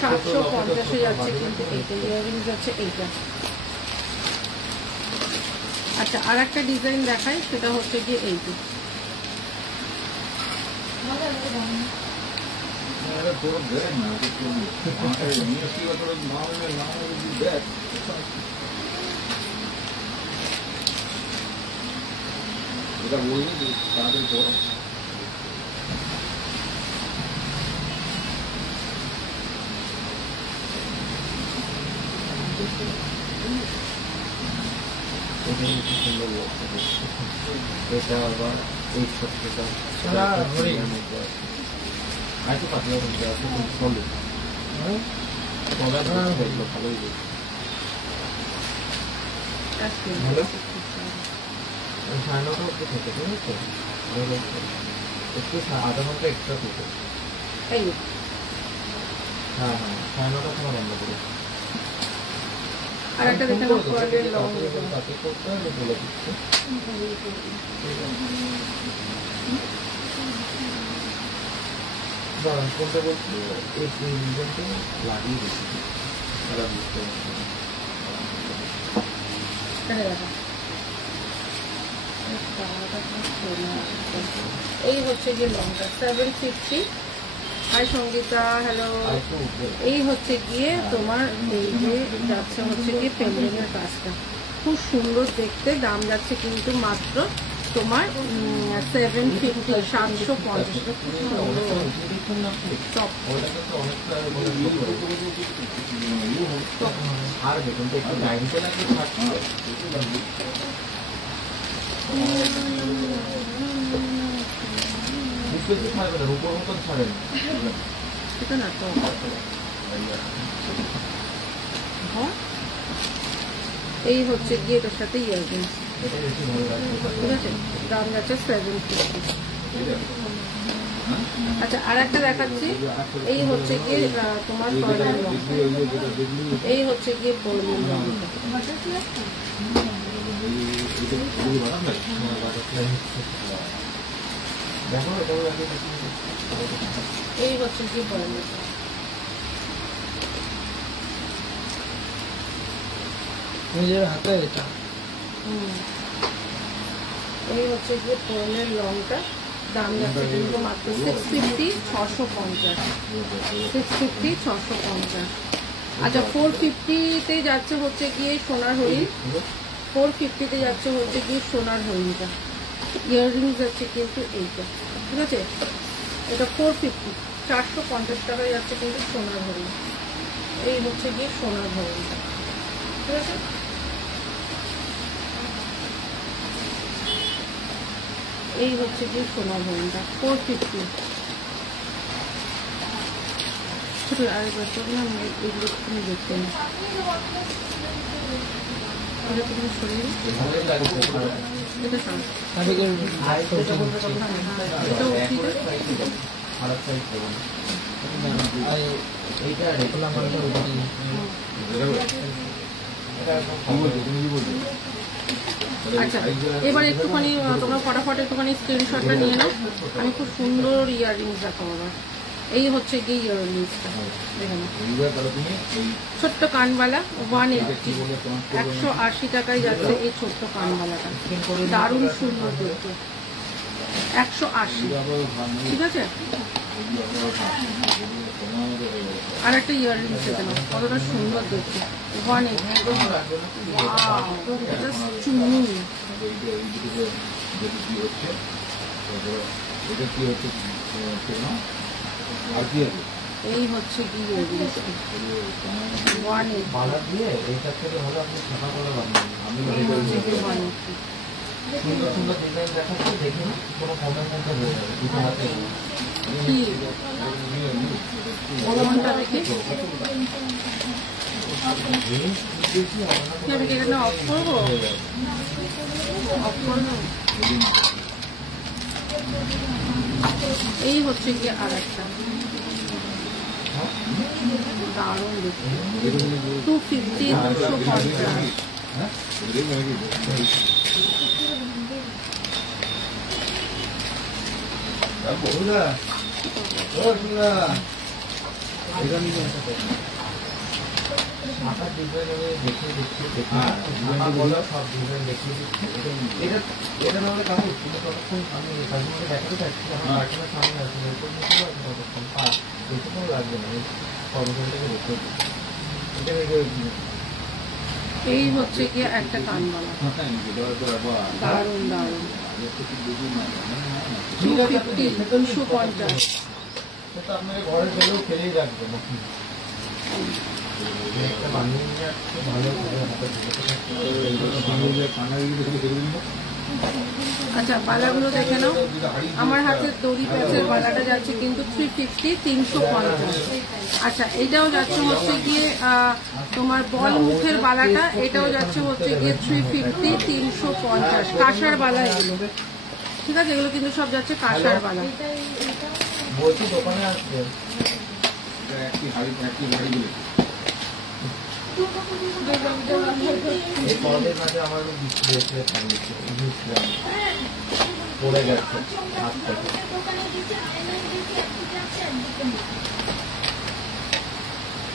750 যাচ্ছে কিন্তু এইটা। ইয়াররিংস যাচ্ছে এইটা। আচ্ছা, আর একটা ডিজাইন দেখাই, সেটা হচ্ছে গিয়ে এইটা। এটা বলবি তাদের পর এটা আবার এই ছোটটা আরেকটু পাতলা করতে আছে, চলে ভালোই ভালো। সাড়ে নটা অব্দি থেকে, ঠিক আছে? একটু আধা ঘন্টা এক্সট্রা থেকে। এই হ্যাঁ হ্যাঁ, সাড়ে নটা সময় বন্ধ করে। আর একটা দেখে নাও পার্লের লং। তাতে করতে হবে বলে দিচ্ছে। দাঁড়ান, কোনটা বলছি? এই রিজনটা লাগিয়ে দিচ্ছি, তারা বুঝতে পারছে না। এই হচ্ছে গিয়ে লংটা 750। High Sangeeta, hello. এই হচ্ছে গিয়ে তোমার এই যে যাচ্ছে হচ্ছে গিয়ে পেন্ডেন্টের কাজটা, খুব সুন্দর দেখতে। দাম যাচ্ছে কিন্তু মাত্র তোমার 750, 750। আর দেখুন তো একটু লাইনতে লাগে ছাড়বে না, উপর মতন ছাড়ে না। এটা না তো এই হচ্ছে গিয়ে এটার সাথে ইয়াররিংস, এটা বেশি ভালো লাগে। ঠিক আছে? দাম যাচ্ছে 750। আচ্ছা, আর একটা দেখাচ্ছি। এই হচ্ছে গিয়ে তোমার পার্লের লং। এই হচ্ছে গিয়ে পার্লের লং। এই হচ্ছে গিয়ে পার্লের লং। নিজের হাতে এটা এই হচ্ছে গিয়ে পার্লের লংটা। দাম যাচ্ছে কিন্তু মাত্র 650, 650, 650, 650। আচ্ছা, 450-তে যাচ্ছে হচ্ছে গিয়ে সোনার হরিণ। 450-তে যাচ্ছে হচ্ছে গিয়ে সোনার হরিণটা। ইয়াররিংস যাচ্ছে কিন্তু এইটা, ঠিক আছে? এটা 450, 450 টাকায় যাচ্ছে কিন্তু সোনার হরিণ। এই হচ্ছে গিয়ে সোনার হরিণটা, ঠিক আছে? এই হচ্ছে গিয়ে সোনার হরিণটা 450। ছোট আরেকবার তো না, এগুলো তুমি দেখতে না, এটা তুমি সরিয়ে এটা সব এটা উঠিয়ে খারাপ সাইজ হবে না। এইটা রেখলাম আমরা উঠি। এটা একদম আচ্ছা এবার একটুখানি তোমরা ফটাফট একটুখানি স্ক্রিনশটটা নিয়ে নাও। আমি খুব সুন্দর ইয়াররিংস দেখাবো আবার। এই হচ্ছে গিয়ে ইয়াররিংসটা দেখে নাও, ছোট্ট কানবালা 180, 180 টাকায় যাচ্ছে এই ছোট্ট কানবালাটা, দারুণ সুন্দর দেখতে, 180, ঠিক আছে। আর একটা ইয়াররিংস দেখে নাও কতটা সুন্দর দেখতে, 180, চুন্নি। এই হচ্ছে কি ইয়াররিংসটা 180, বালা দিয়ে এইটার থেকে হলো আপনি ছাপা করে বানাবেন। আমি এই হচ্ছে কি 180। সুন্দর সুন্দর ডিজাইন দেখাচ্ছি, দেখুন কোনো কমের মধ্যে হয়ে যাবে দুটো হাতে। কি কোনটা দেখি কি আমি কি এটা অফ করবো? অফ করবো। এই হচ্ছে কি আর একটা দারুণ দেখতে, 250, 250। ছাপার ডিজাইন আমি দেখিয়ে দিচ্ছি, ছাপা বলো সব ডিজাইন দেখিয়ে দিচ্ছি। এটা এটা নাহলে কাপড় কিন্তু ততক্ষণ আমি কাজগুলো দেখাতে চাচ্ছি, আমার কার্টুনের সামনে আছে এরপর নিতে পারছি ততক্ষণ বেশিক্ষণ লাগবে না, কর্মচারীটাকে দেখতে দিচ্ছি। এই হচ্ছে কি একটা কানবালা, দারুণ দারুণ, 250, 250। সেটা আপনাকে ঘরে গেলেও ফেলেই রাখবে নাকি একটা বানিয়ে নিয়ে আসছে ভালো করে আচ্ছা বালাগুলো দেখে নাও, আমার হাতে দড়ি প্যাচের বালাটা যাচ্ছে কিন্তু 350, 350। আচ্ছা এটাও যাচ্ছে হচ্ছে গিয়ে তোমার বল মুখের বালাটা, এটাও যাচ্ছে হচ্ছে গিয়ে 350, 350। কাঁসার বালা এগুলো, ঠিক আছে, এগুলো কিন্তু সব যাচ্ছে কাঁসার বালা। বলছি দোকানে আসবে এই পরের মাঝে আমার ব্রেসলেট পড়ে গেছে হাত থেকে।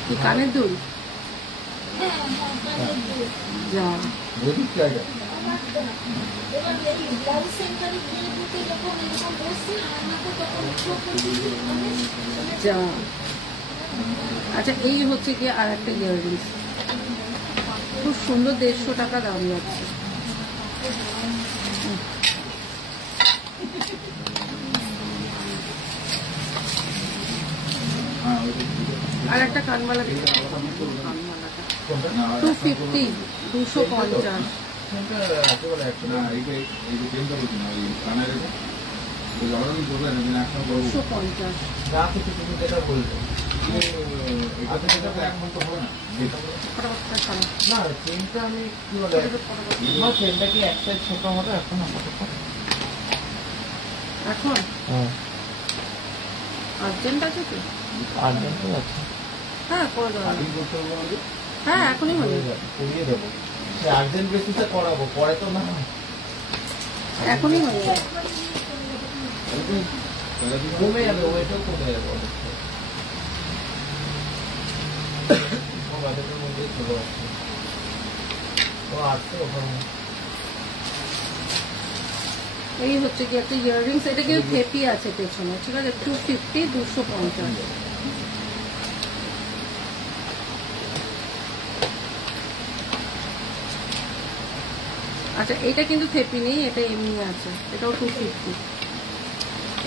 কি কানের দুল? যা যা। আচ্ছা এই হচ্ছে কি আর একটা ইয়াররিংস, খুব সুন্দর, 150 টাকা দাম যাচ্ছে। আর একটা কানবালা দেখতে, কানবালাটা 250, 250। 250 যা কিছু তুমি যেটা বলবে এখন তো হবে না। না চেনটা আমি কি বলে আমার চেনটা কি এক সাইড ছোট হবে এখন এখন আর্জেন্ট আছে কি? আর্জেন্ট আছে, হ্যাঁ করে দেবো, হ্যাঁ এখনই হয়ে যাবে, করিয়ে দেবো। সে আর্জেন্ট বেসিসে করাবো, পরে তো না এখনই হয়ে যাবে, কমে যাবে, ওয়েটাও কমে যাবে অবশ্যই। বাজেটের মধ্যেই চলে আসছে তো আসছে ওখানে। এই হচ্ছে কি একটা ইয়াররিংস, এটা কিন্তু থেপি আছে পেছনে, ঠিক আছে, 250, 250। আচ্ছা এটা কিন্তু থেপি নেই, এটা এমনি আছে, এটাও 250।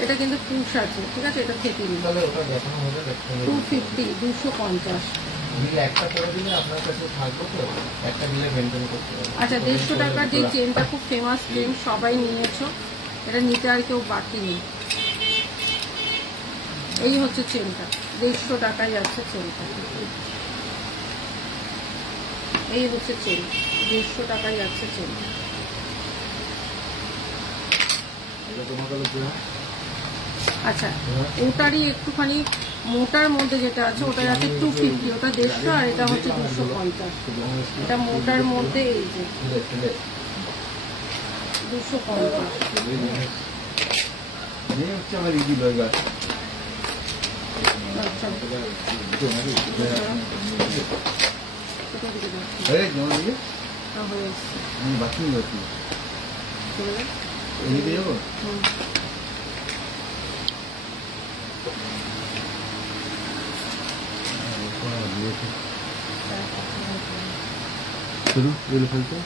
এটা কিন্তু পুশ আছে, ঠিক আছে, এটা থেপি নেই। তাহলে ওটা দেখানো হবে, 250, 250। বিল একটা করে দিলে আপনার কাছে থাকবে তো, একটা বিলে মেনটেন করতে হবে। আচ্ছা 150 টাকার যে চেনটা খুব ফেমাস চেন, সবাই নিয়েছো, এটা নিতে আর কেউ বাকি নেই। এই হচ্ছে চেনটা, 150 টাকায় যাচ্ছে চেনটা। এই হচ্ছে চেন, 150 টাকায় যাচ্ছে চেন। আচ্ছা ওটারই একটুখানি মোটার মধ্যে যেটা আছে ওটা যাচ্ছে 250, ওটা 150, আর এটা হচ্ছে 250। এটা মোটার মধ্যে এই যে 250। ये হচ্ছে আমার ইজি বার্গার আচ্ছা এই কেমন লাগে হয়ে এসছে আমি বাকি যাচ্ছি চলে যাক। এদিকে যাবো হুম। শুরু এগুলো ফেলতে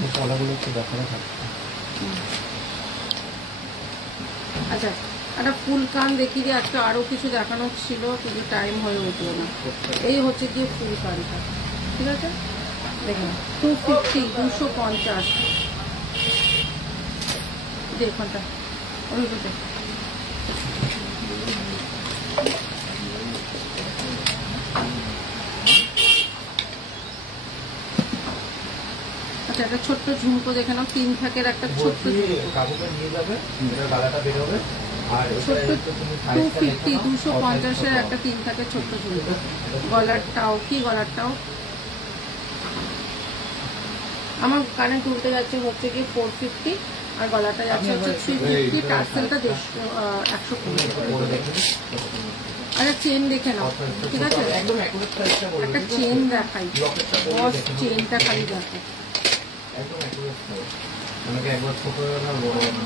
মশলাগুলো একটু দেখানো থাকছে আচ্ছা একটা ফুল কান দেখিয়ে দিয়ে আজকে আরো কিছু দেখানোর ছিল কিন্তু টাইম হয়ে উঠলো না। এই হচ্ছে গিয়ে ফুল কানটা, ঠিক আছে দেখুন 250 250 এখানটা ওই কোথায় আচ্ছা একটা ছোট্ট ঝুমকো দেখে নাও, 3 থাকের একটা ছোট্ট ঝুমকো কাকুকে নিয়ে যাবে গালাটা বেরোবে আর ছোট্ট 250 250 এর একটা 3 থাকের ছোট্ট ঝুমকো। গলারটাও কি গলারটাও আমার কানে তুলতে যাচ্ছে হচ্ছে কি 450 আর গলাটা যাচ্ছে হচ্ছে 350, টার্সেলটা 120। আচ্ছা চেন দেখে নাও, ঠিক আছে একদম অ্যাকুরেট সাইজটা বলে একটা চেন দেখাই, বস চেনটা খালি দেখো। একদম অ্যাকুরেট সাইজ আমাকে একবার ছোট না বড় না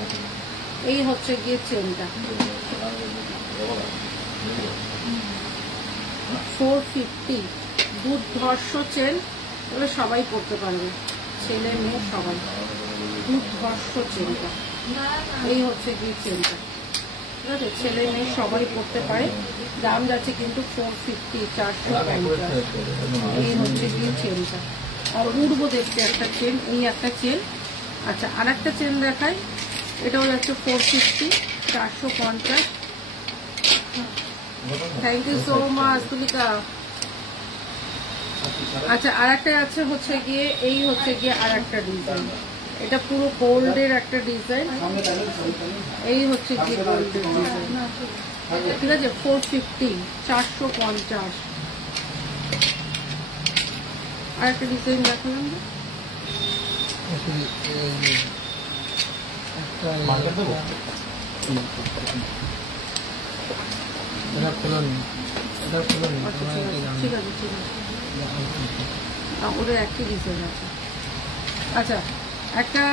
এই হচ্ছে গিয়ে চেনটা 450 দুর্ধর্ষ চেন, এগুলো সবাই পড়তে পারবে, ছেলে মেয়ে সবাই। দুর্ধর্ষ চেনটা এই হচ্ছে গিয়ে চেনটা, ঠিক আছে ছেলে মেয়ে সবাই পড়তে পারে। দাম যাচ্ছে কিন্তু 450 450। এই হচ্ছে গিয়ে চেনটা অপূর্ব দেখতে একটা চেন, এই একটা চেন। আচ্ছা আর একটা চেন দেখাই, এটাও যাচ্ছে 450 450। থ্যাংক ইউ সো মাচ তুলিকা। আচ্ছা আর একটা আছে হচ্ছে গিয়ে এই হচ্ছে গিয়ে আর একটা ডিজাইন, এটা পুরো গোল্ডের একটা ডিজাইন, এই হচ্ছে গিয়ে গোল্ডের ডিজাইন, ঠিক আছে 450 450। আর একটা ডিজাইন দেখালাম না মার্কেট দেবো এটা খুলুন এটা খুলুন আচ্ছা ঠিক আছে ঠিক আছে ওদের একই ডিজাইন আছে। আচ্ছা একটা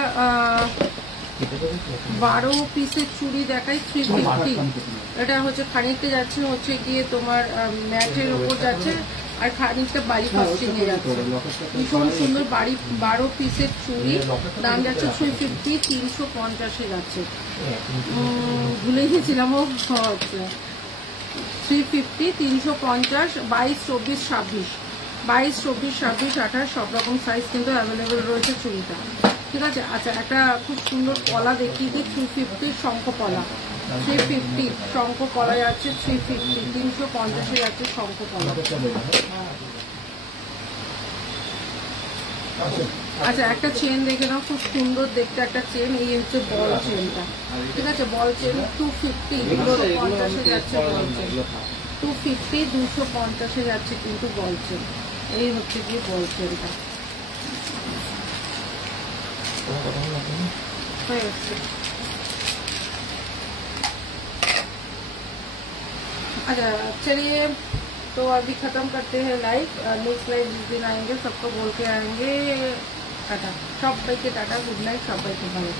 12 পিসের চুড়ি দেখাই 350, এটা হচ্ছে খানিকটা যাচ্ছে হচ্ছে গিয়ে তোমার ম্যাটের ওপর যাচ্ছে আর খানিকটা বাড়ি কস্টিং এ যাচ্ছে, ভীষণ সুন্দর। 12 পিসের চুড়ি, দাম যাচ্ছে 350 350 যাচ্ছে। ভুলে গেছিলাম ও আচ্ছা 350 350 22 24 26 22 24 26 28 সব রকম সাইজ কিন্তু অ্যাভেলেবেল রয়েছে চুড়িটা, ঠিক আছে। আচ্ছা একটা খুব সুন্দর কলা দেখিয়ে দিই 350 শঙ্খ কলা 350 শঙ্খ কলা যাচ্ছে 350 350 যাচ্ছে শঙ্খ কলা। আচ্ছা একটা চেন দেখে নাও, খুব সুন্দর দেখতে একটা চেন, এই হচ্ছে বল চেনটা, ঠিক আছে বল চেন 250 250 যাচ্ছে বল চেন 250 250 যাচ্ছে কিন্তু বল চেন, এই হচ্ছে গিয়ে বল চেনটা হয়ে যাচ্ছে। अच्छा चलिए तो अभी खत्म करते हैं लाइव, नेक्स्ट लाइव जिस दिन आएंगे सबको बोल के आएंगे टाटा, सब भाई के टाटा, गुड नाइट, सब भाई के भालो।